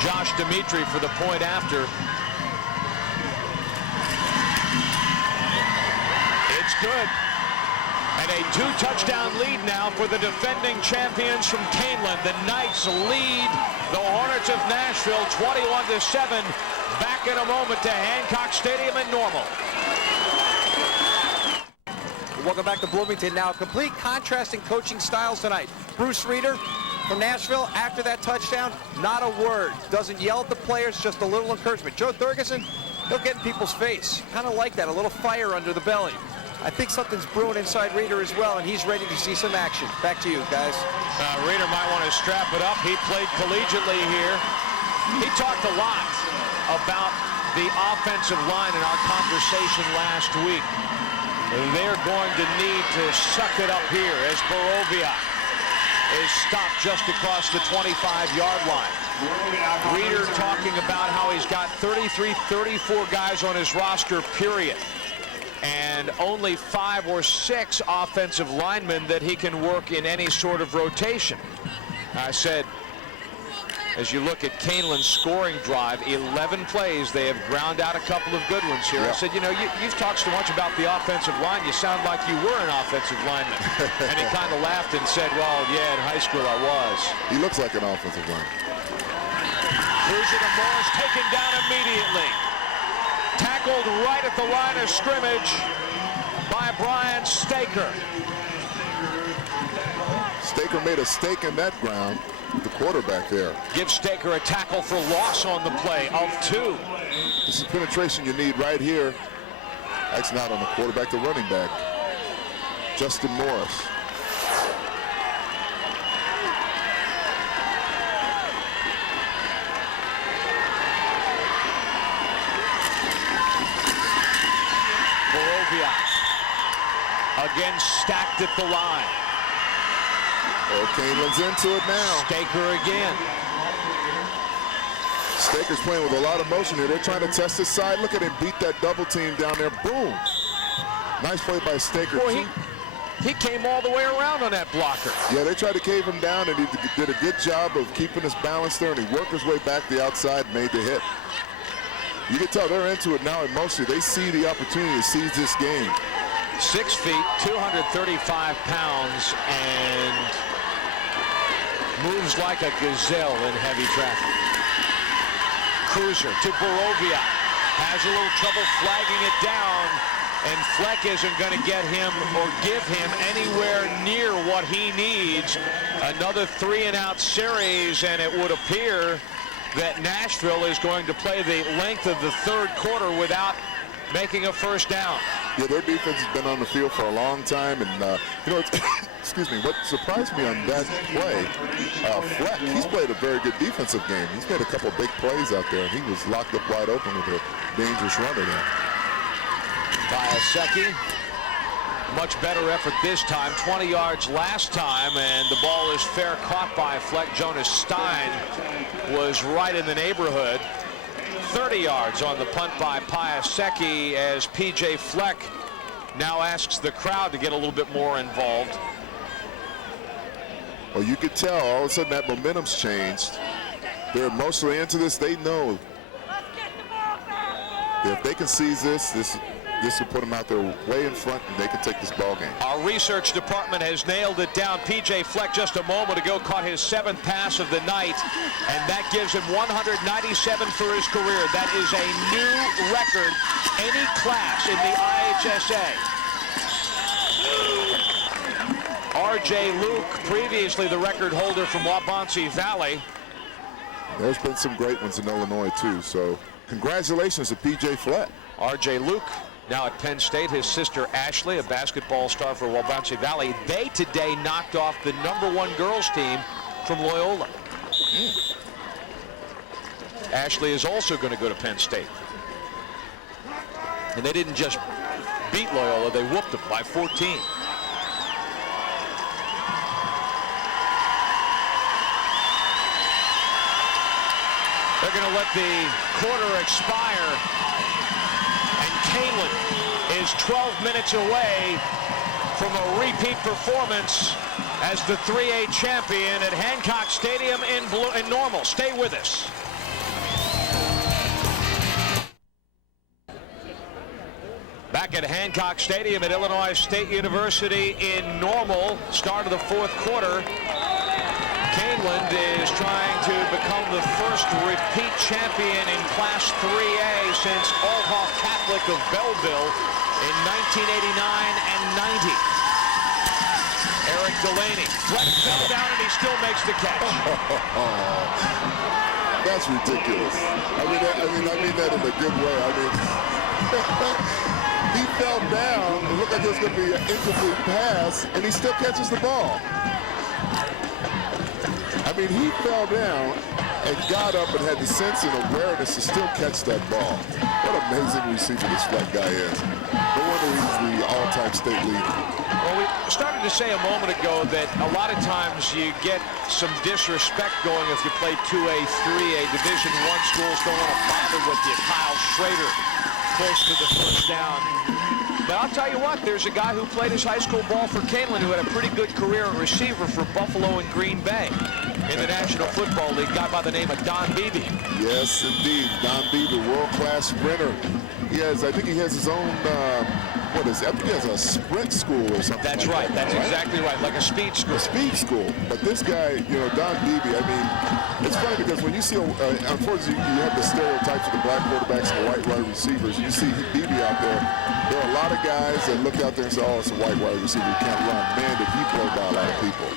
Josh Dimitri for the point after. It's good. And a 2-touchdown lead now for the defending champions from Kaneland. The Knights lead the Hornets of Nashville 21-7. Back in a moment to Hancock Stadium in Normal. Welcome back to Bloomington. Now, complete contrasting coaching styles tonight. Bruce Reeder from Nashville, after that touchdown, not a word. Doesn't yell at the players, just a little encouragement. Joe Thorgerson, he'll get in people's face. Kind of like that, a little fire under the belly. I think something's brewing inside Reeder as well, and he's ready to see some action. Back to you, guys. Reeder might want to strap it up. He played collegiately here. He talked a lot about the offensive line in our conversation last week. They're going to need to suck it up here as Borovia is stopped just across the 25-yard line. Reeder talking about how he's got 33, 34 guys on his roster, period. And only 5 or 6 offensive linemen that he can work in any sort of rotation. I said, as you look at Kaneland's scoring drive, 11 plays, they have ground out a couple of good ones here. Yep. I said, you know, you've talked so much about the offensive line, you sound like you were an offensive lineman. And he kind of laughed and said, well, yeah, in high school I was. He looks like an offensive lineman. Cruiser to Morris, taken down immediately. Tackled right at the line of scrimmage by Brian Staker. Staker made a stake in that ground, the quarterback there. Give Staker a tackle for loss on the play of 2. This is penetration you need right here. That's not on the quarterback, the running back, Justin Morris. Again stacked at the line. Oh, Kaneland's into it now. Staker again. Staker's playing with a lot of motion here. They're trying to test his side. Look at him beat that double team down there. Boom. Nice play by Staker. Boy, he came all the way around on that blocker. Yeah, they tried to cave him down, and he did a good job of keeping his balance there, and he worked his way back the outside, made the hit. You can tell they're into it now emotionally. They see the opportunity to seize this game. 6 feet, 235 pounds, and moves like a gazelle in heavy traffic. Cruiser to Borovia. Has a little trouble flagging it down, and Fleck isn't going to get him or give him anywhere near what he needs. Another 3-and-out series, and it would appear that Nashville is going to play the length of the third quarter without making a first down. Yeah, their defense has been on the field for a long time, and you know, excuse me, what surprised me on that play, Fleck, he's played a very good defensive game. He's made a couple big plays out there, and he was locked up wide open with a dangerous runner there. Biasecki, much better effort this time, 20 yards last time, and the ball is fair caught by Fleck. Jonas Stein was right in the neighborhood. 30 yards on the punt by Biasecki as P.J. Fleck now asks the crowd to get a little bit more involved. Well, you could tell all of a sudden that momentum's changed. They're emotionally into this. They know if they can seize this this will put them out there way in front, and they can take this ball game. Our research department has nailed it down. P.J. Fleck just a moment ago caught his 7th pass of the night, and that gives him 197 for his career. That is a new record, any class in the IHSA. R.J. Luke, previously the record holder from Waubonsee Valley. There's been some great ones in Illinois, too, so congratulations to P.J. Fleck. R.J. Luke now at Penn State. His sister Ashley, a basketball star for Waubonsee Valley. They today knocked off the #1 girls team from Loyola. Ashley is also going to go to Penn State. And they didn't just beat Loyola, they whooped them by 14. They're going to let the quarter expire, and Kaneland is 12 minutes away from a repeat performance as the 3A champion at Hancock Stadium in Normal. Stay with us. Back at Hancock Stadium at Illinois State University in Normal, start of the 4th quarter. Kaneland is trying to become the first repeat champion in Class 3A since Althoff Catholic of Belleville in 1989 and 90. Eric Delaney. Fleck fell down and he still makes the catch. That's ridiculous. I mean that in a good way. I mean, he fell down. It looked like it was going to be an incomplete pass, and he still catches the ball. I mean, he fell down and got up and had the sense and awareness to still catch that ball. What an amazing receiver this Fleck guy is. No wonder he's the all-time state leader. Well, we started to say a moment ago that a lot of times you get some disrespect going if you play 2A, 3A. Division I schools don't want to bother with you. Kyle Schrader close to the first down. But I'll tell you what, there's a guy who played his high school ball for Kaneland who had a pretty good career at receiver for Buffalo and Green Bay in the National Football League, a guy by the name of Don Beebe. Yes, indeed. Don Beebe, world-class sprinter. I think he has his own, I think he has a sprint school or something. That's like right. That, That's exactly right, like a speed school. A speed school. But this guy, Don Beebe, I mean, it's funny because when you see, unfortunately, you have the stereotypes of the black quarterbacks and the white wide receivers. You see Beebe out there. There are a lot of guys that look out there and say, oh, it's a white wide receiver who can't run. Man, did he blow by a lot of people.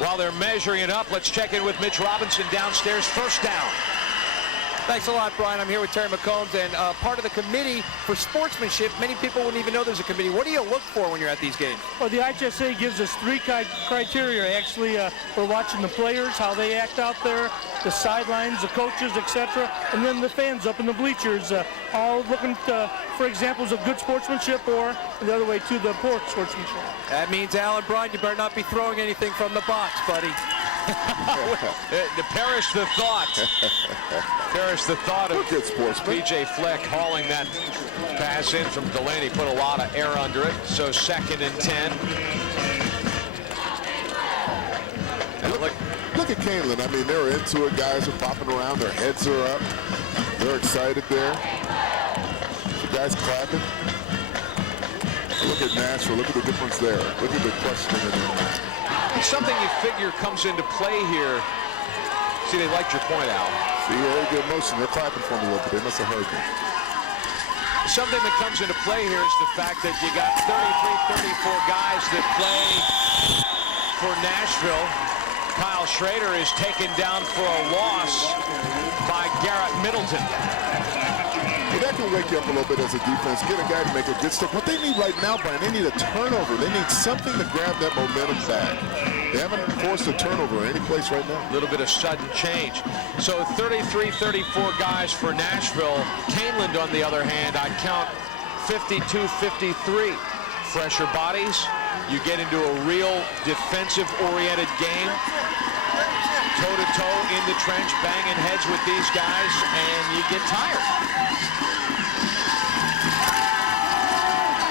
While they're measuring it up, let's check in with Mitch Robinson downstairs. First down. Thanks a lot, Brian. I'm here with Terry McCombs and part of the committee for sportsmanship. Many people wouldn't even know there's a committee. What do you look for when you're at these games? Well, the IHSA gives us 3 criteria. Actually, we're watching the players, how they act out there, the sidelines, the coaches, etc., and then the fans up in the bleachers, all looking for examples of good sportsmanship or the other way to the poor sportsmanship. That means, Alan Bryan, you better not be throwing anything from the box, buddy. Perish the thought. Perish the thought of P.J. Fleck hauling that pass in from Delaney. Put a lot of air under it. So 2nd and 10. And look at Kaneland. I mean, they're into it. Guys are popping around. Their heads are up. They're excited there. The guys clapping. Look at Nashville. Look at the difference there. Look at the question in there. Something you figure comes into play here. See, they liked your point, Al. See, they get emotion. They're clapping for me a little bit. They must have heard me. Something that comes into play here is the fact that you got 33, 34 guys that play for Nashville. Kyle Schrader is taken down for a loss by Garrett Middleton. Well, that can wake you up a little bit as a defense. Get a guy to make a good step. What they need right now, Brian, they need a turnover. They need something to grab that momentum back. They haven't forced a turnover in any place right now. A little bit of sudden change. So 33, 34 guys for Nashville. Kaneland, on the other hand, I count 52, 53. Fresher bodies. You get into a real defensive-oriented game. Toe-to-toe in the trench, banging heads with these guys, and you get tired.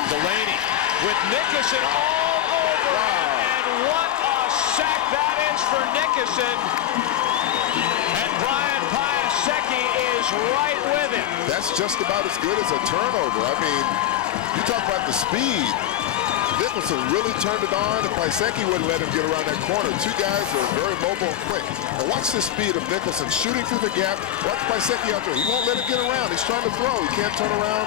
Delaney with Nickerson all over him, and what a sack that is for Nickerson. And Brian Pius Piasecki is right with him. That's just about as good as a turnover. I mean, you talk about the speed. Nicholson really turned it on, and Piasecki wouldn't let him get around that corner. Two guys that are very mobile and quick. And watch the speed of Nicholson shooting through the gap. Watch Piasecki out there. He won't let him get around. He's trying to throw. He can't turn around,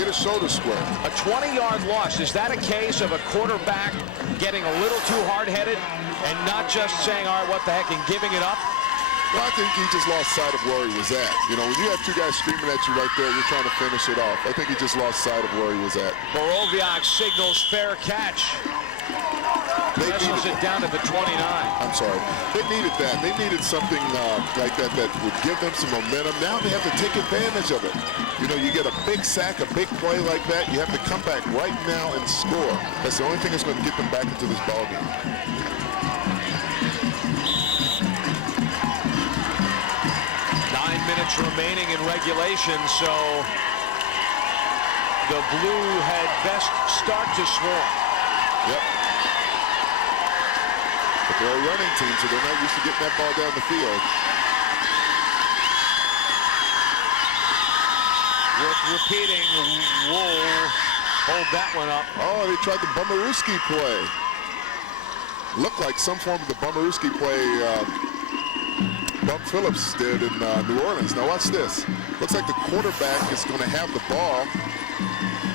get his shoulder square. A 20-yard loss. Is that a case of a quarterback getting a little too hard-headed and not just saying, all right, what the heck, and giving it up? Well, I think he just lost sight of where he was at. You know, when you have two guys screaming at you right there, you're trying to finish it off. I think he just lost sight of where he was at. Borowiak signals fair catch. Wrestles it down to the 29. I'm sorry. They needed that. They needed something like that that would give them some momentum. Now they have to take advantage of it. You know, you get a big sack, a big play like that, you have to come back right now and score. That's the only thing that's going to get them back into this ballgame. 9 minutes remaining in regulation, so the Blue had best start to swarm. Yep. But they're a running team, so they're not used to getting that ball down the field. Worth repeating, Wool hold that one up. Oh, they tried the Bummerowski play. Looked like some form of the Bummerowski play Bump Phillips did in New Orleans. Now watch this. Looks like the quarterback is going to have the ball.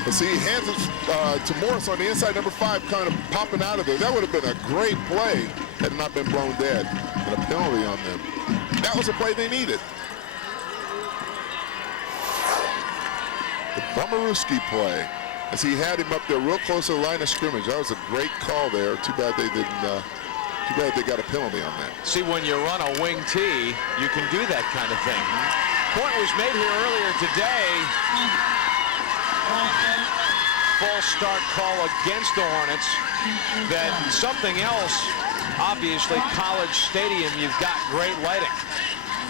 But see, he hands it to Morris on the inside, number 5, kind of popping out of there. That would have been a great play had it not been blown dead. And a penalty on them. That was a play they needed. The Bummerowski play, as he had him up there real close to the line of scrimmage. That was a great call there. Too bad they didn't. Too bad they got a penalty on that. See, when you run a wing tee, you can do that kind of thing. Point was made here earlier today. False start call against the Hornets. That something else, obviously, College Stadium, you've got great lighting.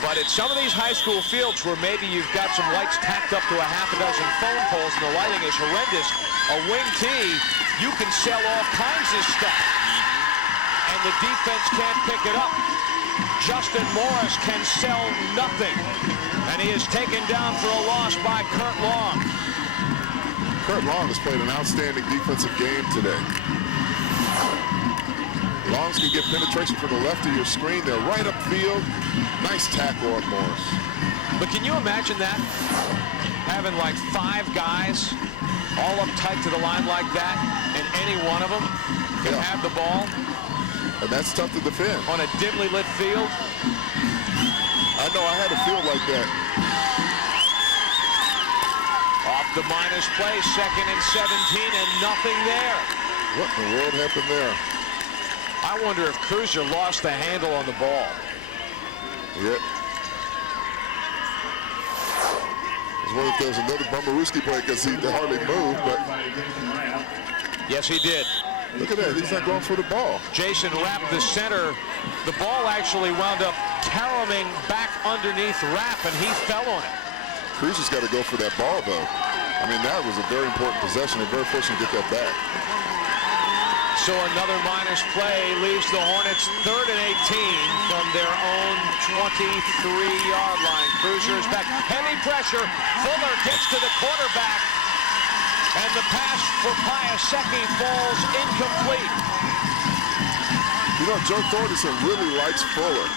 But at some of these high school fields where maybe you've got some lights tacked up to a half a dozen phone poles and the lighting is horrendous, a wing tee, you can sell all kinds of stuff. And the defense can't pick it up. Justin Morris can sell nothing. And he is taken down for a loss by Kurt Long. Kurt Long has played an outstanding defensive game today. Long's can get penetration from the left of your screen. They're right upfield. Nice tackle on Morris. But can you imagine that? Having like 5 guys all up tight to the line like that, and any one of them can have the ball. And that's tough to defend. On a dimly lit field. I know, I had a field like that. Off the minus play, 2nd and 17, and nothing there. What in the world happened there? I wonder if Cruiser lost the handle on the ball. Yeah. I was wondering if there was another Bummerowski play because he hardly moved, but. Yes, he did. Look at that, he's not going for the ball. Jason Rapp, the center. The ball actually wound up caroming back underneath Rapp, and he fell on it. Cruiser's got to go for that ball, though. I mean, that was a very important possession. They're very fortunate to get that back. So another minus play leaves the Hornets 3rd and 18 from their own 23-yard line. Cruiser is back. Heavy pressure. Fuller gets to the quarterback. And the pass for Piasecki falls incomplete. You know, Joe Thornton really likes Fuller.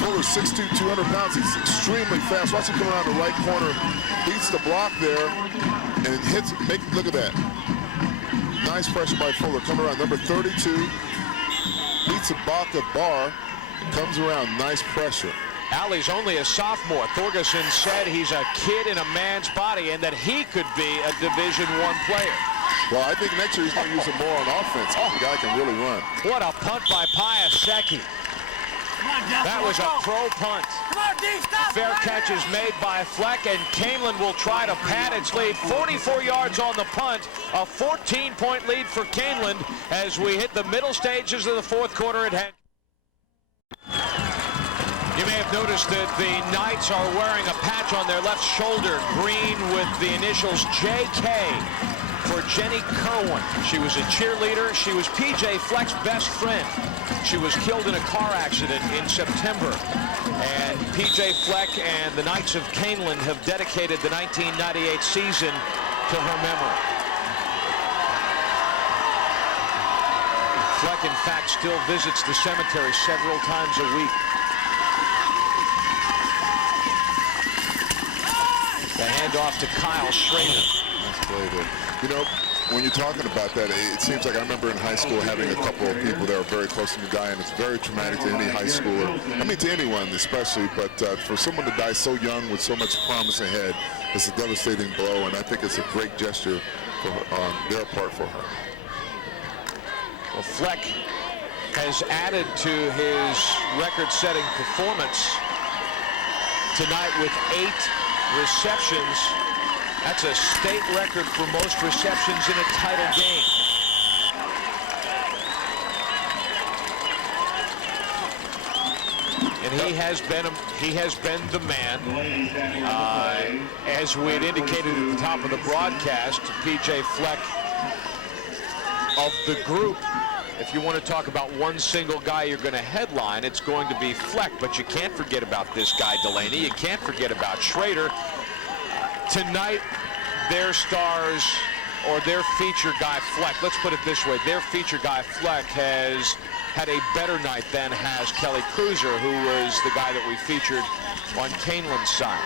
Fuller's 6'2", 200 pounds. He's extremely fast. Watch him come around the right corner, beats the block there, and hits. Look at that. Nice pressure by Fuller. Coming around, number 32. Beats the block of Barr and comes around. Nice pressure. Alley's only a sophomore. Thorgerson said he's a kid in a man's body and that he could be a Division I player. Well, I think next year he's going to use him more on offense. The guy can really run. What a punt by Piasecki. That was a pro punt. Fair catch is made by Fleck, and Kaneland will try to pad its lead. 44 yards on the punt. A 14-point lead for Kaneland as we hit the middle stages of the 4th quarter at hand. You may have noticed that the Knights are wearing a patch on their left shoulder, green with the initials JK for Jenny Kerwin. She was a cheerleader. She was PJ Fleck's best friend. She was killed in a car accident in September And P.J. Fleck and the Knights of Kaneland have dedicated the 1998 season to her memory. Fleck, in fact, still visits the cemetery several times a week. The handoff to Kyle Schrader. Nice play there. You know, when you're talking about that, it seems like I remember in high school having a couple of people that were very close to me dying. It's very traumatic to any high schooler. I mean, to anyone especially, but for someone to die so young with so much promise ahead, it's a devastating blow, and I think it's a great gesture on their part for her. Well, Fleck has added to his record-setting performance tonight with 8 receptions. That's a state record for most receptions in a title game. And he has been the man. As we had indicated at the top of the broadcast, P.J. Fleck of the group. If you want to talk about one single guy you're going to headline, it's going to be Fleck, but you can't forget about this guy, Delaney. You can't forget about Schrader. Tonight, their stars, or their feature guy, Fleck, let's put it this way, their feature guy, Fleck, has had a better night than has Kelly Cruiser, who was the guy that we featured on Kaneland's side.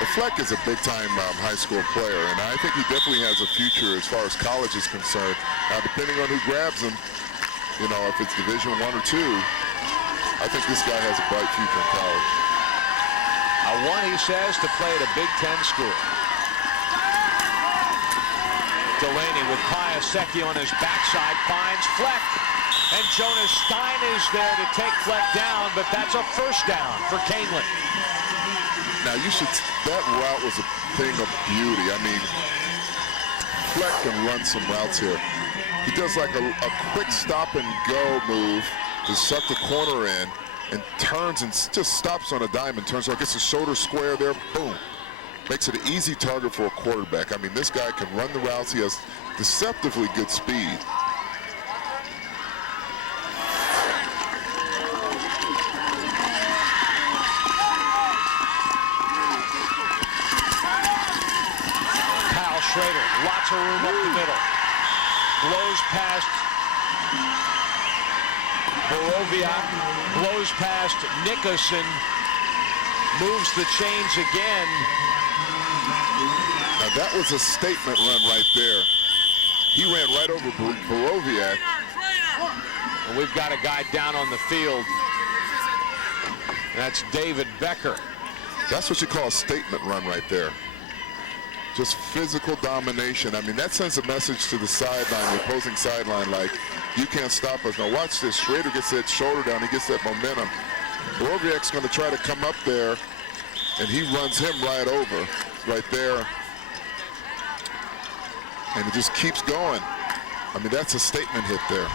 Well, Fleck is a big-time high school player, and I think he definitely has a future as far as college is concerned. Depending on who grabs him, you know, if it's Division I or II, I think this guy has a bright future in college. One, he says, to play at a Big Ten school. Delaney with Piasecki on his backside finds Fleck. And Jonas Stein is there to take Fleck down, but that's a first down for Kaneland. Now, that route was a thing of beauty. I mean, Fleck can run some routes here. He does like a quick stop and go move to suck the corner in and turns and just stops on a dime and turns, so gets his shoulder square there, boom. Makes it an easy target for a quarterback. I mean, this guy can run the routes. He has deceptively good speed. Kyle Schrader, lots of room up the middle. Blows past Borowiak, blows past Nickerson, moves the chains again. Now that was a statement run right there. He ran right over Borowiak. And we've got a guy down on the field. That's David Becker. That's what you call a statement run right there. Just physical domination. I mean, that sends a message to the sideline, the opposing sideline, like, you can't stop us. Now watch this. Schrader gets that shoulder down. He gets that momentum. Borowiak's going to try to come up there, and he runs him right over, right there. And it just keeps going. I mean, that's a statement hit there.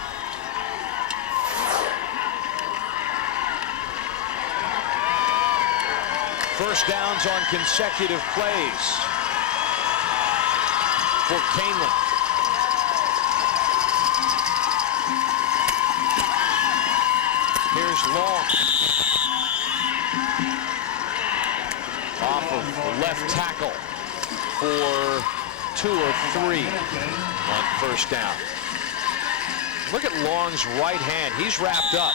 First downs on consecutive plays for Kaneland. Here's Long. Off of left tackle for 2 or 3 on first down. Look at Long's right hand. He's wrapped up.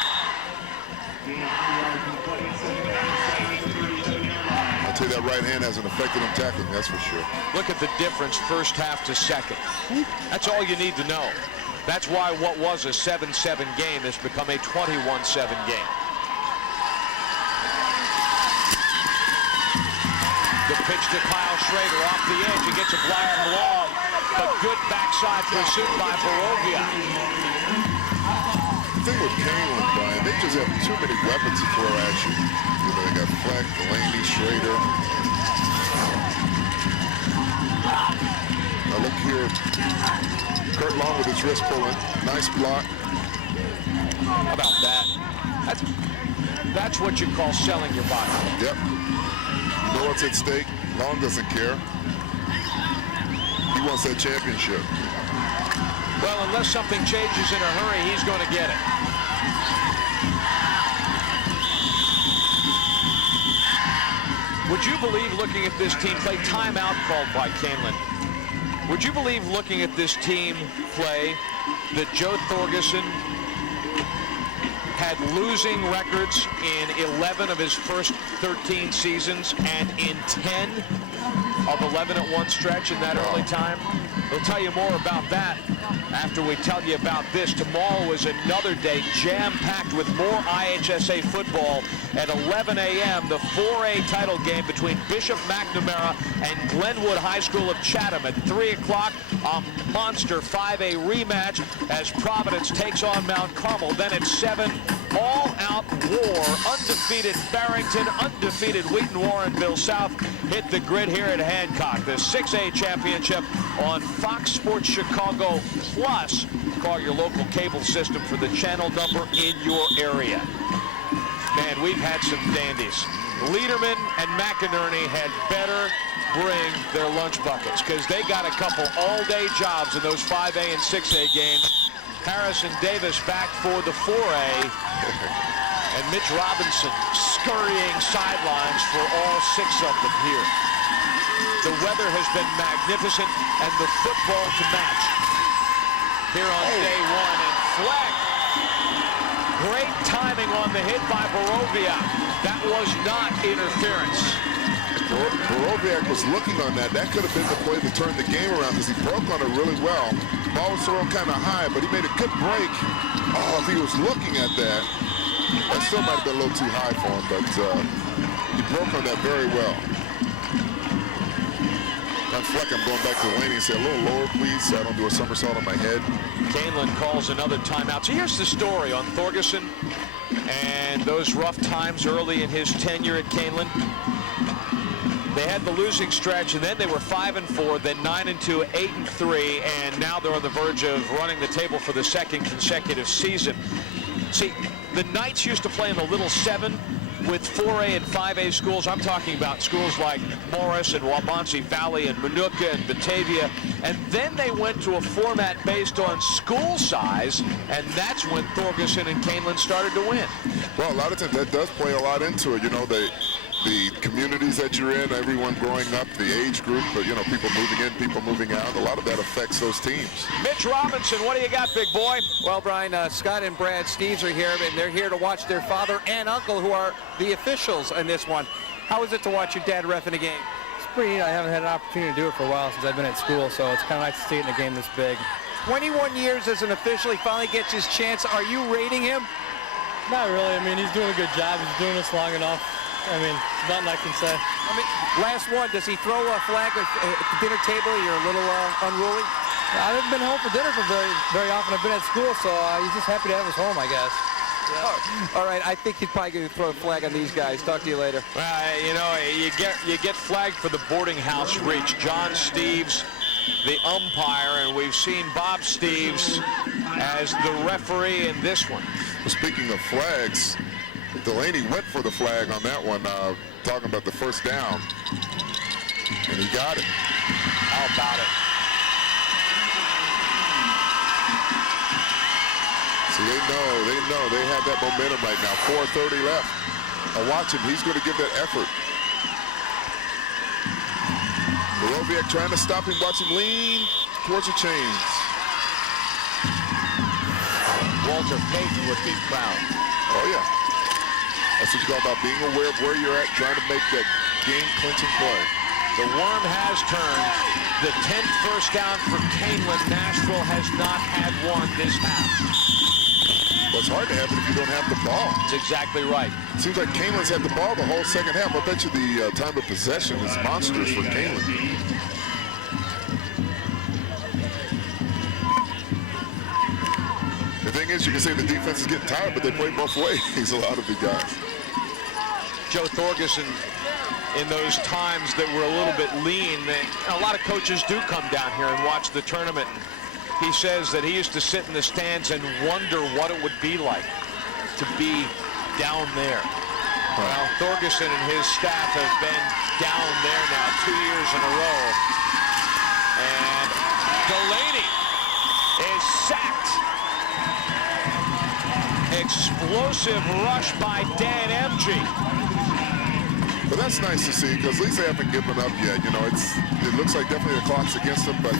I'll tell you, that right hand hasn't affected him tackling, that's for sure. Look at the difference first half to second. That's all you need to know. That's why what was a 7-7 game has become a 21-7 game. The pitch to Kyle Schrader off the edge. He gets a blind long, but good backside pursuit by Borowiak. The thing with Kaneland, Brian, they just have too many weapons to throw at you. You know, they got Fleck, Delaney, Schrader. Now look here. Kurt Long with his wrist pulling. Nice block. How about that? That's what you call selling your body. Yep. You know what's at stake? Long doesn't care. He wants that championship. Well, unless something changes in a hurry, he's going to get it. Would you believe, looking at this team play, timeout called by Kaneland, would you believe, looking at this team play, that Joe Thorgerson had losing records in 11 of his first 13 seasons and in 10 of 11 at one stretch in that early time? We'll tell you more about that after we tell you about this. Tomorrow is another day jam-packed with more IHSA football. At 11 a.m., the 4A title game between Bishop McNamara and Glenwood High School of Chatham. At 3 o'clock, a monster 5A rematch as Providence takes on Mount Carmel. Then at 7, all-out war. Undefeated Barrington, undefeated Wheaton Warrenville South hit the grid here at Hancock. The 6A championship on Fox Sports Chicago, plus call your local cable system for the channel number in your area. Man, we've had some dandies. Lederman and McInerney had better bring their lunch buckets, because they got a couple all-day jobs in those 5A and 6A games. Harrison Davis back for the 4A, and Mitch Robinson scurrying sidelines for all 6 of them here. The weather has been magnificent, and the football to match here on day 1. And flag. Great timing on the hit by Borowiak. That was not interference. Borowiak was looking on that. That could have been the play to turn the game around, because he broke on it really well. Ball was thrown kind of high, but he made a good break. Oh, if he was looking at that, that still might have been a little too high for him, but he broke on that very well. Fleck, I'm going back to Laney and say, a little lower, please, so I don't do a somersault on my head. Kaneland calls another timeout. So here's the story on Thorgerson and those rough times early in his tenure at Kaneland. They had the losing stretch, and then they were 5-4, then 9-2, 8-3, and now they're on the verge of running the table for the second consecutive season. See, the Knights used to play in the Little 7 with 4A and 5A schools. I'm talking about schools like Morris and Waubonsee Valley and Manuka and Batavia. And then they went to a format based on school size, and that's when Thorgerson and Kaneland started to win. Well, a lot of times that does play a lot into it. You know, the communities that you're in, everyone growing up, the age group, but, you know, people moving in, people moving out, a lot of that affects those teams. Mitch Robinson, what do you got, big boy? Well, Brian, Scott and Brad Steves are here, and they're here to watch their father and uncle, who are the officials in this one. How is it to watch your dad ref in a game? It's pretty neat. I haven't had an opportunity to do it for a while since I've been at school, so it's kind of nice to see it in a game this big. 21 years as an official, he finally gets his chance. Are you rating him? Not really. I mean, he's doing a good job. He's doing this long enough. I mean, nothing I can say. I mean, last one, does he throw a flag at the dinner table? You're a little unruly? I haven't been home for dinner for very often. I've been at school, so he's just happy to have us home, I guess. Yeah. All right, I think he's probably going to throw a flag on these guys. Talk to you later. You know, you get flagged for the boarding house reach. John Steves, the umpire, and we've seen Bob Steves as the referee in this one. Well, speaking of flags, Delaney went for the flag on that one, talking about the first down, and he got it. How about it? See, they have that momentum right now. 4:30 left. Now watch him, he's going to give that effort. Borowiak trying to stop him, watch him lean towards the chains. Walter Payton would be proud. Oh, yeah. That's what you call about being aware of where you're at, trying to make that game-clinching play. The worm has turned. The 10th first down for Kaneland. Nashville has not had one this half. Well, it's hard to have it if you don't have the ball. That's exactly right. Seems like Kaneland's had the ball the whole second half. I bet you the time of possession is monstrous for Kaneland. The thing is, you can say the defense is getting tired, but they play both ways, a lot of the guys. Joe Thorgerson, in those times that were a little bit lean, a lot of coaches do come down here and watch the tournament. He says that he used to sit in the stands and wonder what it would be like to be down there. Well, Thorgerson and his staff have been down there now 2 years in a row. And Delaney is sacked. Explosive rush by Dan Emge. But that's nice to see because at least they haven't given up yet. You know, it looks like definitely the clock's against them, but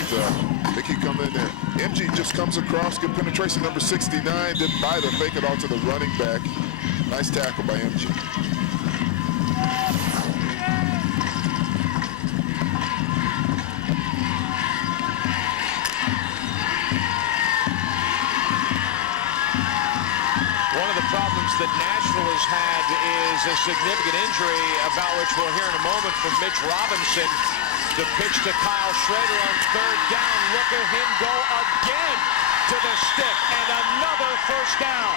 they keep coming in there. MG just comes across, good penetration, number 69, didn't buy the fake it all to the running back. Nice tackle by MG. One of the problems that Nashville has had is a significant injury, about which we'll hear in a moment from Mitch Robinson. The pitch to Kyle Schrader on third down. Look at him go again to the stick, and another first down.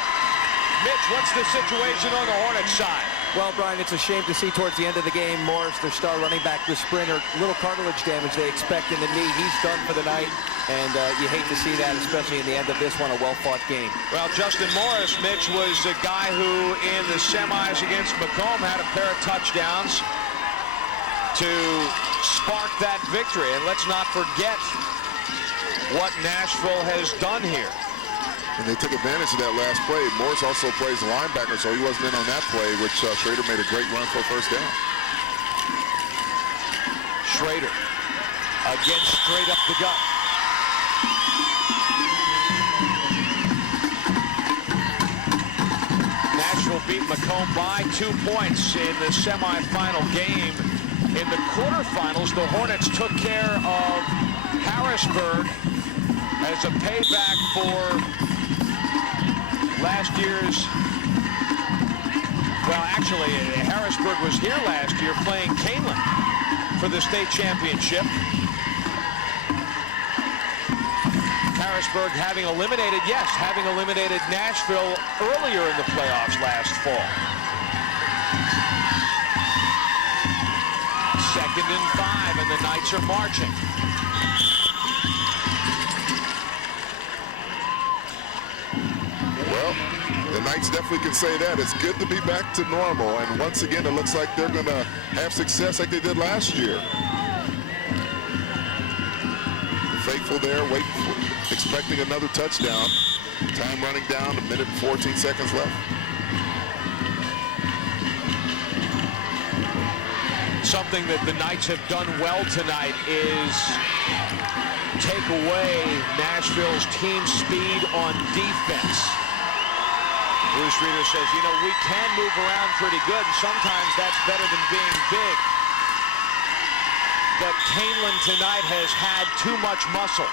Mitch, what's the situation on the Hornets side? Well, Brian, it's a shame to see towards the end of the game, Morris, their star running back, the sprinter, little cartilage damage they expect in the knee. He's done for the night, and you hate to see that, especially in the end of this one, a well-fought game. Well, Justin Morris, Mitch, was a guy who in the semis against Macomb had a pair of touchdowns to spark that victory. And let's not forget what Nashville has done here. And they took advantage of that last play. Morris also plays linebacker, so he wasn't in on that play, which Schrader made a great run for a first down. Schrader, again, straight up the gut. Nashville beat Macomb by 2 points in the semifinal game. In the quarterfinals, the Hornets took care of Harrisburg as a payback for last year's, well, actually, Harrisburg was here last year playing Kaneland for the state championship. Harrisburg having eliminated Nashville earlier in the playoffs last fall. 2nd and 5, and the Knights are marching. Well, the Knights definitely can say that. It's good to be back to normal, and once again, it looks like they're going to have success like they did last year. Faithful there, expecting another touchdown. Time running down, 1 minute and 14 seconds left. Something that the Knights have done well tonight is take away Nashville's team speed on defense. Bruce Reeder says, you know, we can move around pretty good, and sometimes that's better than being big. But Kaneland tonight has had too much muscle.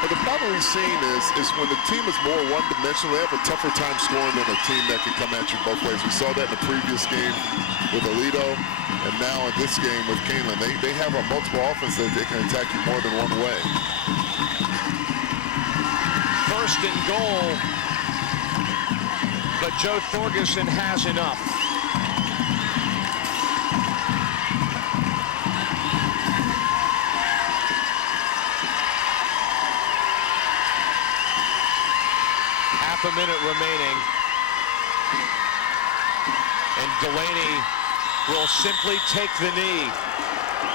But the problem we've seen is when the team is more one-dimensional, they have a tougher time scoring than a team that can come at you both ways. We saw that in the previous game with Alito, and now in this game with Kaneland. They have a multiple offense that they can attack you more than one way. 1st and goal, but Joe Thorgerson has enough. Half a minute remaining, and Delaney will simply take the knee.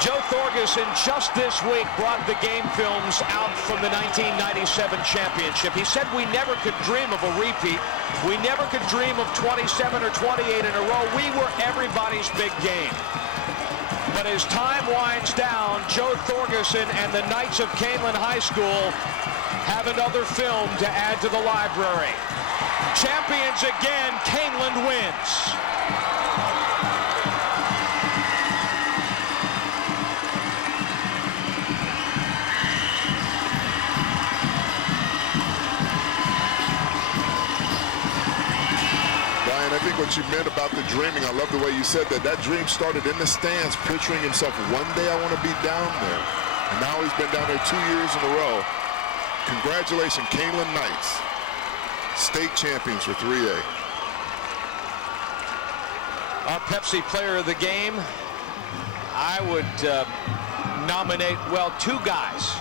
Joe Thorgerson just this week brought the game films out from the 1997 championship. He said we never could dream of a repeat. We never could dream of 27 or 28 in a row. We were everybody's big game. But as time winds down, Joe Thorgerson and the Knights of Kaneland High School have another film to add to the library. Champions again, Kaneland wins. Brian, I think what you meant about the dreaming, I love the way you said that. That dream started in the stands, picturing himself, one day I want to be down there. And now he's been down there 2 years in a row. Congratulations, Kaneland Knights, state champions for 3A. Our Pepsi player of the game, I would nominate, well, 2 guys.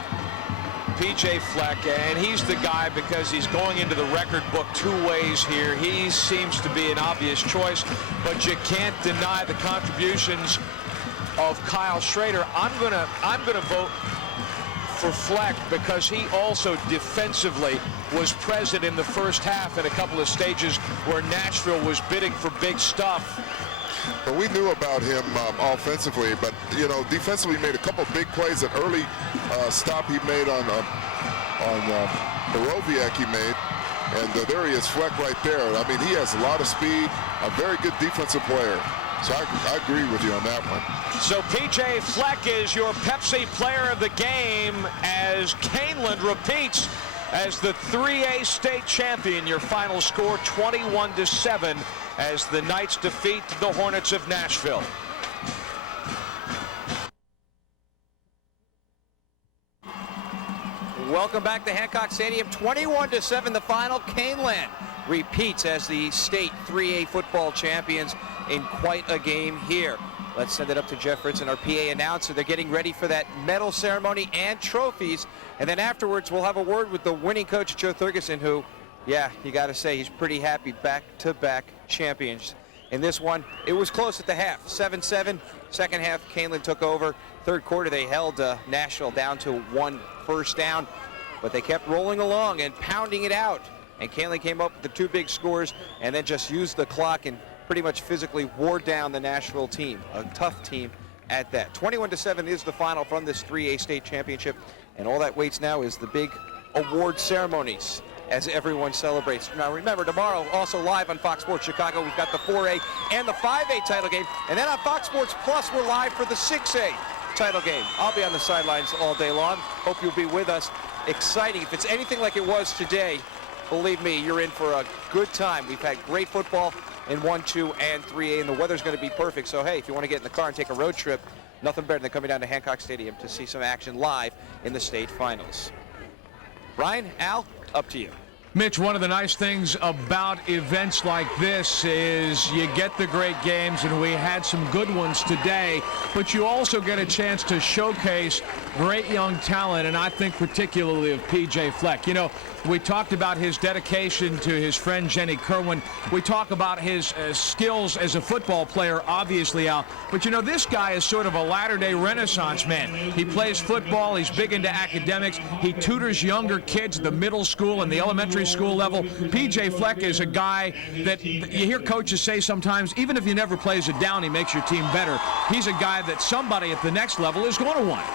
P.J. Fleck, and he's the guy because he's going into the record book 2 ways here. He seems to be an obvious choice, but you can't deny the contributions of Kyle Schrader. I'm gonna vote for Fleck because he also defensively was present in the first half in a couple of stages where Nashville was bidding for big stuff. But we knew about him offensively, but defensively he made a couple big plays. An early stop he made on Borowiak he made, and there he is, Fleck right there. I mean, he has a lot of speed, a very good defensive player. So I agree with you on that one. So P.J. Fleck is your Pepsi Player of the Game as Kaneland repeats as the 3A state champion. Your final score 21-7 as the Knights defeat the Hornets of Nashville. Welcome back to Hancock Stadium. 21-7 the final. Kaneland repeats as the state 3A football champions in quite a game here. Let's send it up to Jeff Ritson, our PA announcer. They're getting ready for that medal ceremony and trophies. And then afterwards, we'll have a word with the winning coach, Joe Thurgeson, who, yeah, you got to say, he's pretty happy. Back-to-back champions. In this one, it was close at the half, 7-7. Second half, Kaneland took over. Third quarter, they held Nashville down to 1 first down. But they kept rolling along and pounding it out. And Kaneland came up with the 2 big scores and then just used the clock and pretty much physically wore down the Nashville team, a tough team at that. 21-7 is the final from this 3A state championship, and all that waits now is the big award ceremonies as everyone celebrates. Now remember, tomorrow also live on Fox Sports Chicago, we've got the 4A and the 5A title game, and then on Fox Sports Plus we're live for the 6A title game. I'll be on the sidelines all day long. Hope you'll be with us. Exciting. If it's anything like it was today, believe me, you're in for a good time. We've had great football in 1, 2, and 3A, and the weather's going to be perfect. So, hey, if you want to get in the car and take a road trip, nothing better than coming down to Hancock Stadium to see some action live in the state finals. Ryan, Al, up to you. Mitch, one of the nice things about events like this is you get the great games, and we had some good ones today, but you also get a chance to showcase great young talent, and I think particularly of P.J. Fleck. You know, we talked about his dedication to his friend Jenny Kerwin. We talk about his skills as a football player, obviously, Al. But, you know, this guy is sort of a latter-day Renaissance man. He plays football. He's big into academics. He tutors younger kids at the middle school and the elementary school level. P.J. Fleck is a guy that you hear coaches say sometimes, even if he never plays it down, he makes your team better. He's a guy that somebody at the next level is going to want.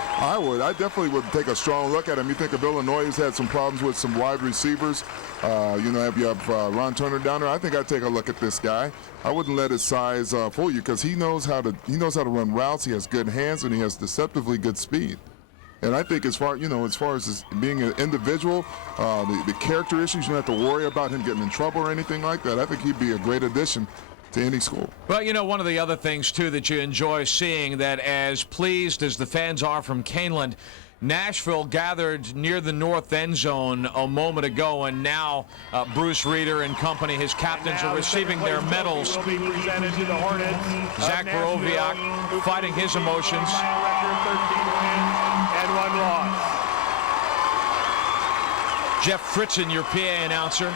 I definitely would take a strong look at him. You think of Illinois, who's had some problems with some wide receivers. You have Ron Turner down there. I think I'd take a look at this guy. I wouldn't let his size fool you, because he knows how to run routes. He has good hands, and he has deceptively good speed. And I think as far as being an individual, the character issues, you don't have to worry about him getting in trouble or anything like that. I think he'd be a great addition to any school. Well, you know, one of the other things, too, that you enjoy seeing, that as pleased as the fans are from Kaneland, Nashville gathered near the north end zone a moment ago, and now Bruce Reeder and company, his captains, are receiving their medals. Will be presented to the Hornets. Zach Borowiak fighting his emotions. 13 wins and 1 loss. Jeff Fritzen, your PA announcer.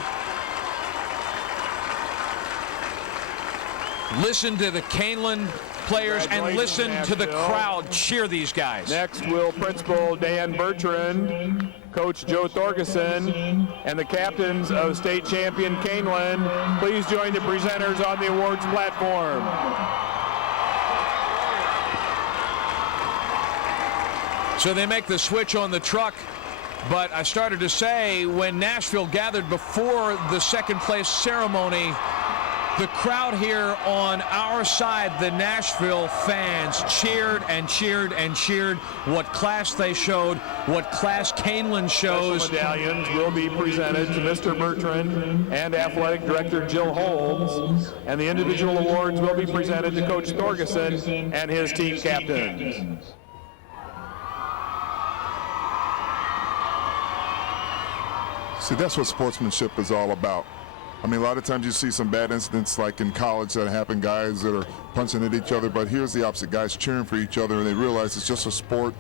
Listen to the Kaneland players and listen to the crowd cheer these guys. Next will Principal Dan Bertrand, Coach Joe Thorgeson, and the captains of state champion Kaneland. Please join the presenters on the awards platform. So they make the switch on the truck, but I started to say, when Nashville gathered before the second place ceremony, the crowd here on our side, the Nashville fans, cheered and cheered and cheered. What class they showed, what class Kaneland shows. Special medallions will be presented to Mr. Bertrand and Athletic Director Jill Holmes, and the individual awards will be presented to Coach Thorgeson and his team captains. See, that's what sportsmanship is all about. I mean, a lot of times you see some bad incidents like in college that happen, guys that are punching at each other, but here's the opposite, guys cheering for each other, and they realize it's just a sport.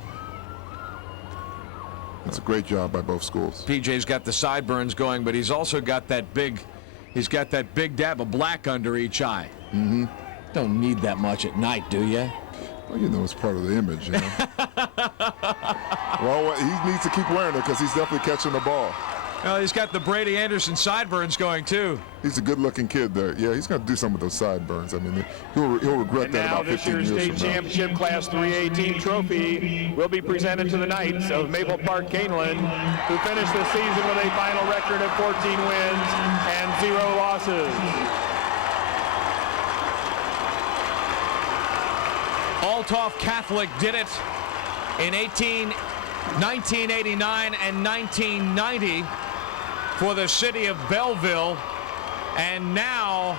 It's a great job by both schools. PJ's got the sideburns going, but he's also got that big dab of black under each eye. Mm-hmm. Don't need that much at night, do you? Well, you know, it's part of the image, you know. Well, he needs to keep wearing it because he's definitely catching the ball. Well, he's got the Brady Anderson sideburns going, too. He's a good-looking kid there. Yeah, he's going to do some of those sideburns. I mean, he'll regret that about 15 years from now. Now this year's state championship Class 3A team trophy will be presented to the Knights of Maple Park Kaneland, who finished the season with a final record of 14 wins and 0 losses. Althoff Catholic did it in 1989 and 1990 for the city of Belleville, and now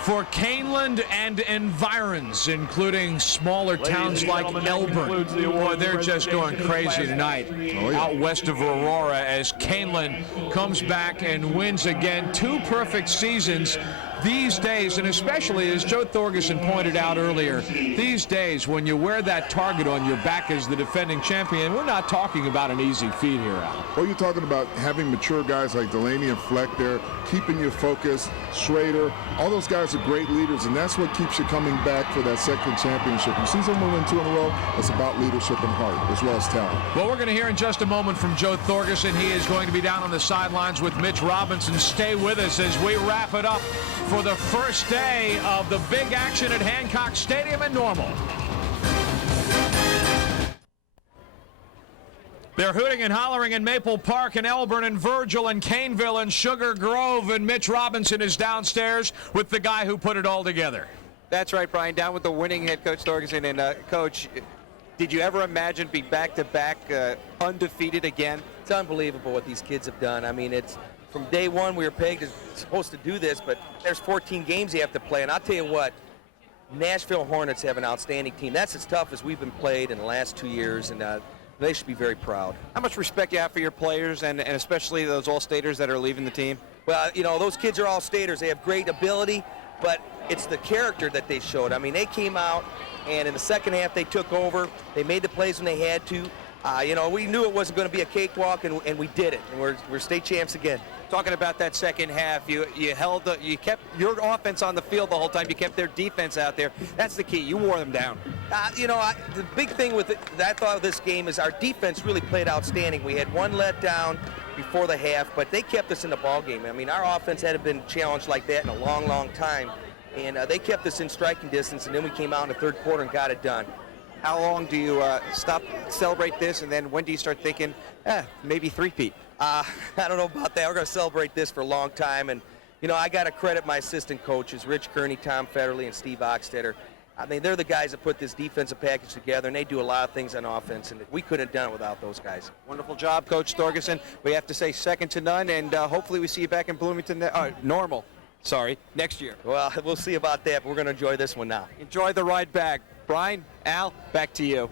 for Kaneland and environs, including smaller towns like Elburn. Boy, they're just going crazy tonight out west of Aurora as Kaneland comes back and wins again. 2 perfect seasons these days, and especially as Joe Thorgerson pointed out earlier, these days when you wear that target on your back as the defending champion, we're not talking about an easy feat here, Al. Well, you're talking about having mature guys like Delaney and Fleck there, keeping you focused, Schrader, all those guys are great leaders, and that's what keeps you coming back for that second championship. You see someone win 2 in a row, it's about leadership and heart as well as talent. Well, we're going to hear in just a moment from Joe Thorgerson. He is going to be down on the sidelines with Mitch Robinson. Stay with us as we wrap it up for the first day of the big action at Hancock Stadium in Normal. They're hooting and hollering in Maple Park and Elburn and Virgil and Caneville and Sugar Grove, and Mitch Robinson is downstairs with the guy who put it all together. That's right, Brian. Down with the winning head coach Thorgerson. And Coach, did you ever imagine being back-to-back undefeated again? It's unbelievable what these kids have done. I mean, it's from day one we were pegged as supposed to do this, but there's 14 games you have to play. And I'll tell you what, Nashville Hornets have an outstanding team. That's as tough as we've been played in the last 2 years, and they should be very proud. How much respect do you have for your players and especially those All-Staters that are leaving the team? Well, you know, those kids are All-Staters. They have great ability, but it's the character that they showed. I mean, they came out, and in the second half they took over. They made the plays when they had to. You know, we knew it wasn't going to be a cakewalk, and we did it, and we're state champs again. Talking about that second half, you kept your offense on the field the whole time. You kept their defense out there. That's the key. You wore them down. You know, the big thing with it, that I thought of this game is our defense really played outstanding. We had one letdown before the half, but they kept us in the ball game. I mean, our offense hadn't been challenged like that in a long, long time, and they kept us in striking distance. And then we came out in the third quarter and got it done. How long do you celebrate this, and then when do you start thinking, maybe three-peat? I don't know about that. We're going to celebrate this for a long time. And, you know, I got to credit my assistant coaches, Rich Kearney, Tom Federley, and Steve Oxtetter. I mean, they're the guys that put this defensive package together, and they do a lot of things on offense, and we couldn't have done it without those guys. Wonderful job, Coach Thorgerson. We have to say second to none, and hopefully we see you back in Bloomington, Normal, next year. Well, we'll see about that, but we're going to enjoy this one now. Enjoy the ride back. Brian, Al, back to you.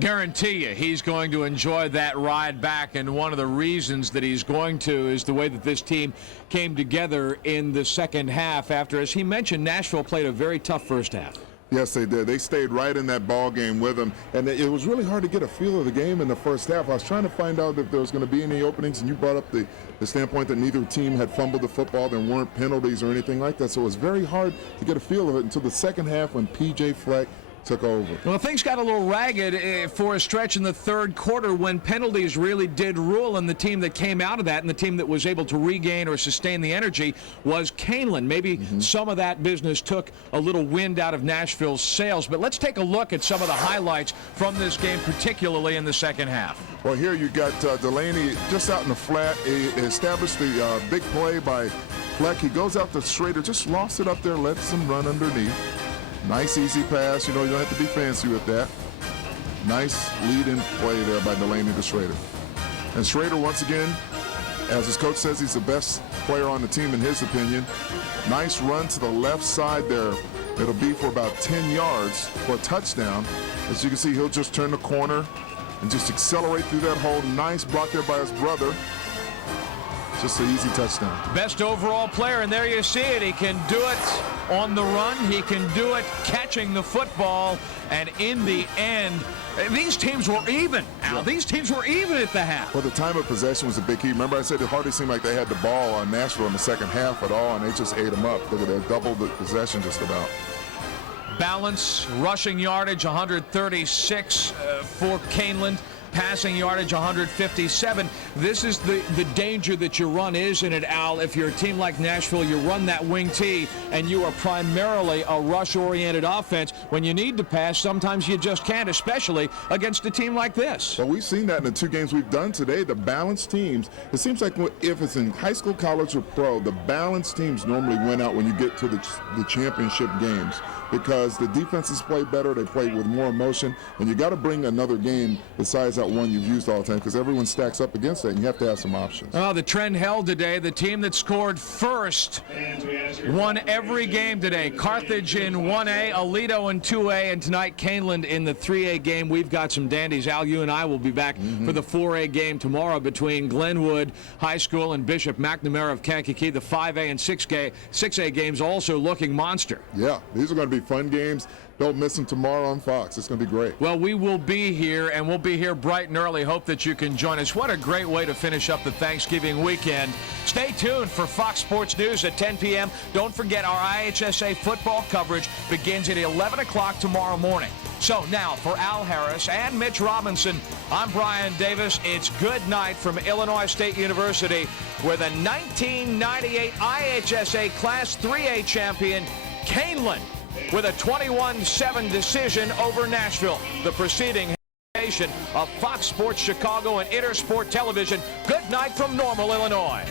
Guarantee you he's going to enjoy that ride back, and one of the reasons that he's going to is the way that this team came together in the second half after, as he mentioned, Nashville played a very tough first half. Yes, they did. They stayed right in that ball game with them, and it was really hard to get a feel of the game in the first half. I was trying to find out if there was going to be any openings, and you brought up the standpoint that neither team had fumbled the football. There weren't penalties or anything like that, so it was very hard to get a feel of it until the second half when P.J. Fleck took over. Well, things got a little ragged for a stretch in the third quarter when penalties really did rule, and the team that came out of that and the team that was able to regain or sustain the energy was Kaneland. Maybe some of that business took a little wind out of Nashville's sails, but let's take a look at some of the highlights from this game, particularly in the second half. Well, here you got Delaney just out in the flat. He established the big play by Fleck. He goes out to Schrader, just lost it up there, lets him run underneath. Nice, easy pass. You know, you don't have to be fancy with that. Nice lead-in play there by Delaney to Schrader. And Schrader, once again, as his coach says, he's the best player on the team in his opinion. Nice run to the left side there. It'll be for about 10 yards for a touchdown. As you can see, he'll just turn the corner and just accelerate through that hole. Nice block there by his brother. Just an easy touchdown. Best overall player, and there you see it. He can do it on the run. He can do it catching the football. And in the end, these teams were even. Al, these teams were even at the half. Well, the time of possession was a big key. Remember I said it hardly seemed like they had the ball on Nashville in the second half at all, and they just ate them up. Look at that, doubled the possession just about. Balance, rushing yardage, 136 for Kaneland. passing yardage 157. This is the danger that you run, isn't it, Al? If you're a team like Nashville, you run that wing T, and you are primarily a rush-oriented offense. When you need to pass, sometimes you just can't, especially against a team like this. Well, we've seen that in the 2 games we've done today. The balanced teams, it seems like if it's in high school, college, or pro, the balanced teams normally win out when you get to the championship games, because the defenses play better, they play with more emotion, and you got to bring another game besides that one you've used all the time, because everyone stacks up against that, and you have to have some options. Oh, the trend held today. The team that scored first won every game today. Carthage in 1A, Aledo in 2A, and tonight Kaneland in the 3A game. We've got some dandies. Al, you and I will be back for the 4A game tomorrow between Glenwood High School and Bishop McNamara of Kankakee. The 5A and 6A games also looking monster. Yeah, these are going to be fun games. Don't miss them tomorrow on Fox. It's going to be great. Well, we will be here, and we'll be here bright and early. Hope that you can join us. What a great way to finish up the Thanksgiving weekend. Stay tuned for Fox Sports News at 10 p.m. Don't forget our IHSA football coverage begins at 11 o'clock tomorrow morning. So now, for Al Harris and Mitch Robinson, I'm Brian Davis. It's good night from Illinois State University, where the 1998 IHSA Class 3A champion, Kaneland, with a 21-7 decision over Nashville. The preceding of Fox Sports Chicago and Intersport Television. Good night from Normal, Illinois.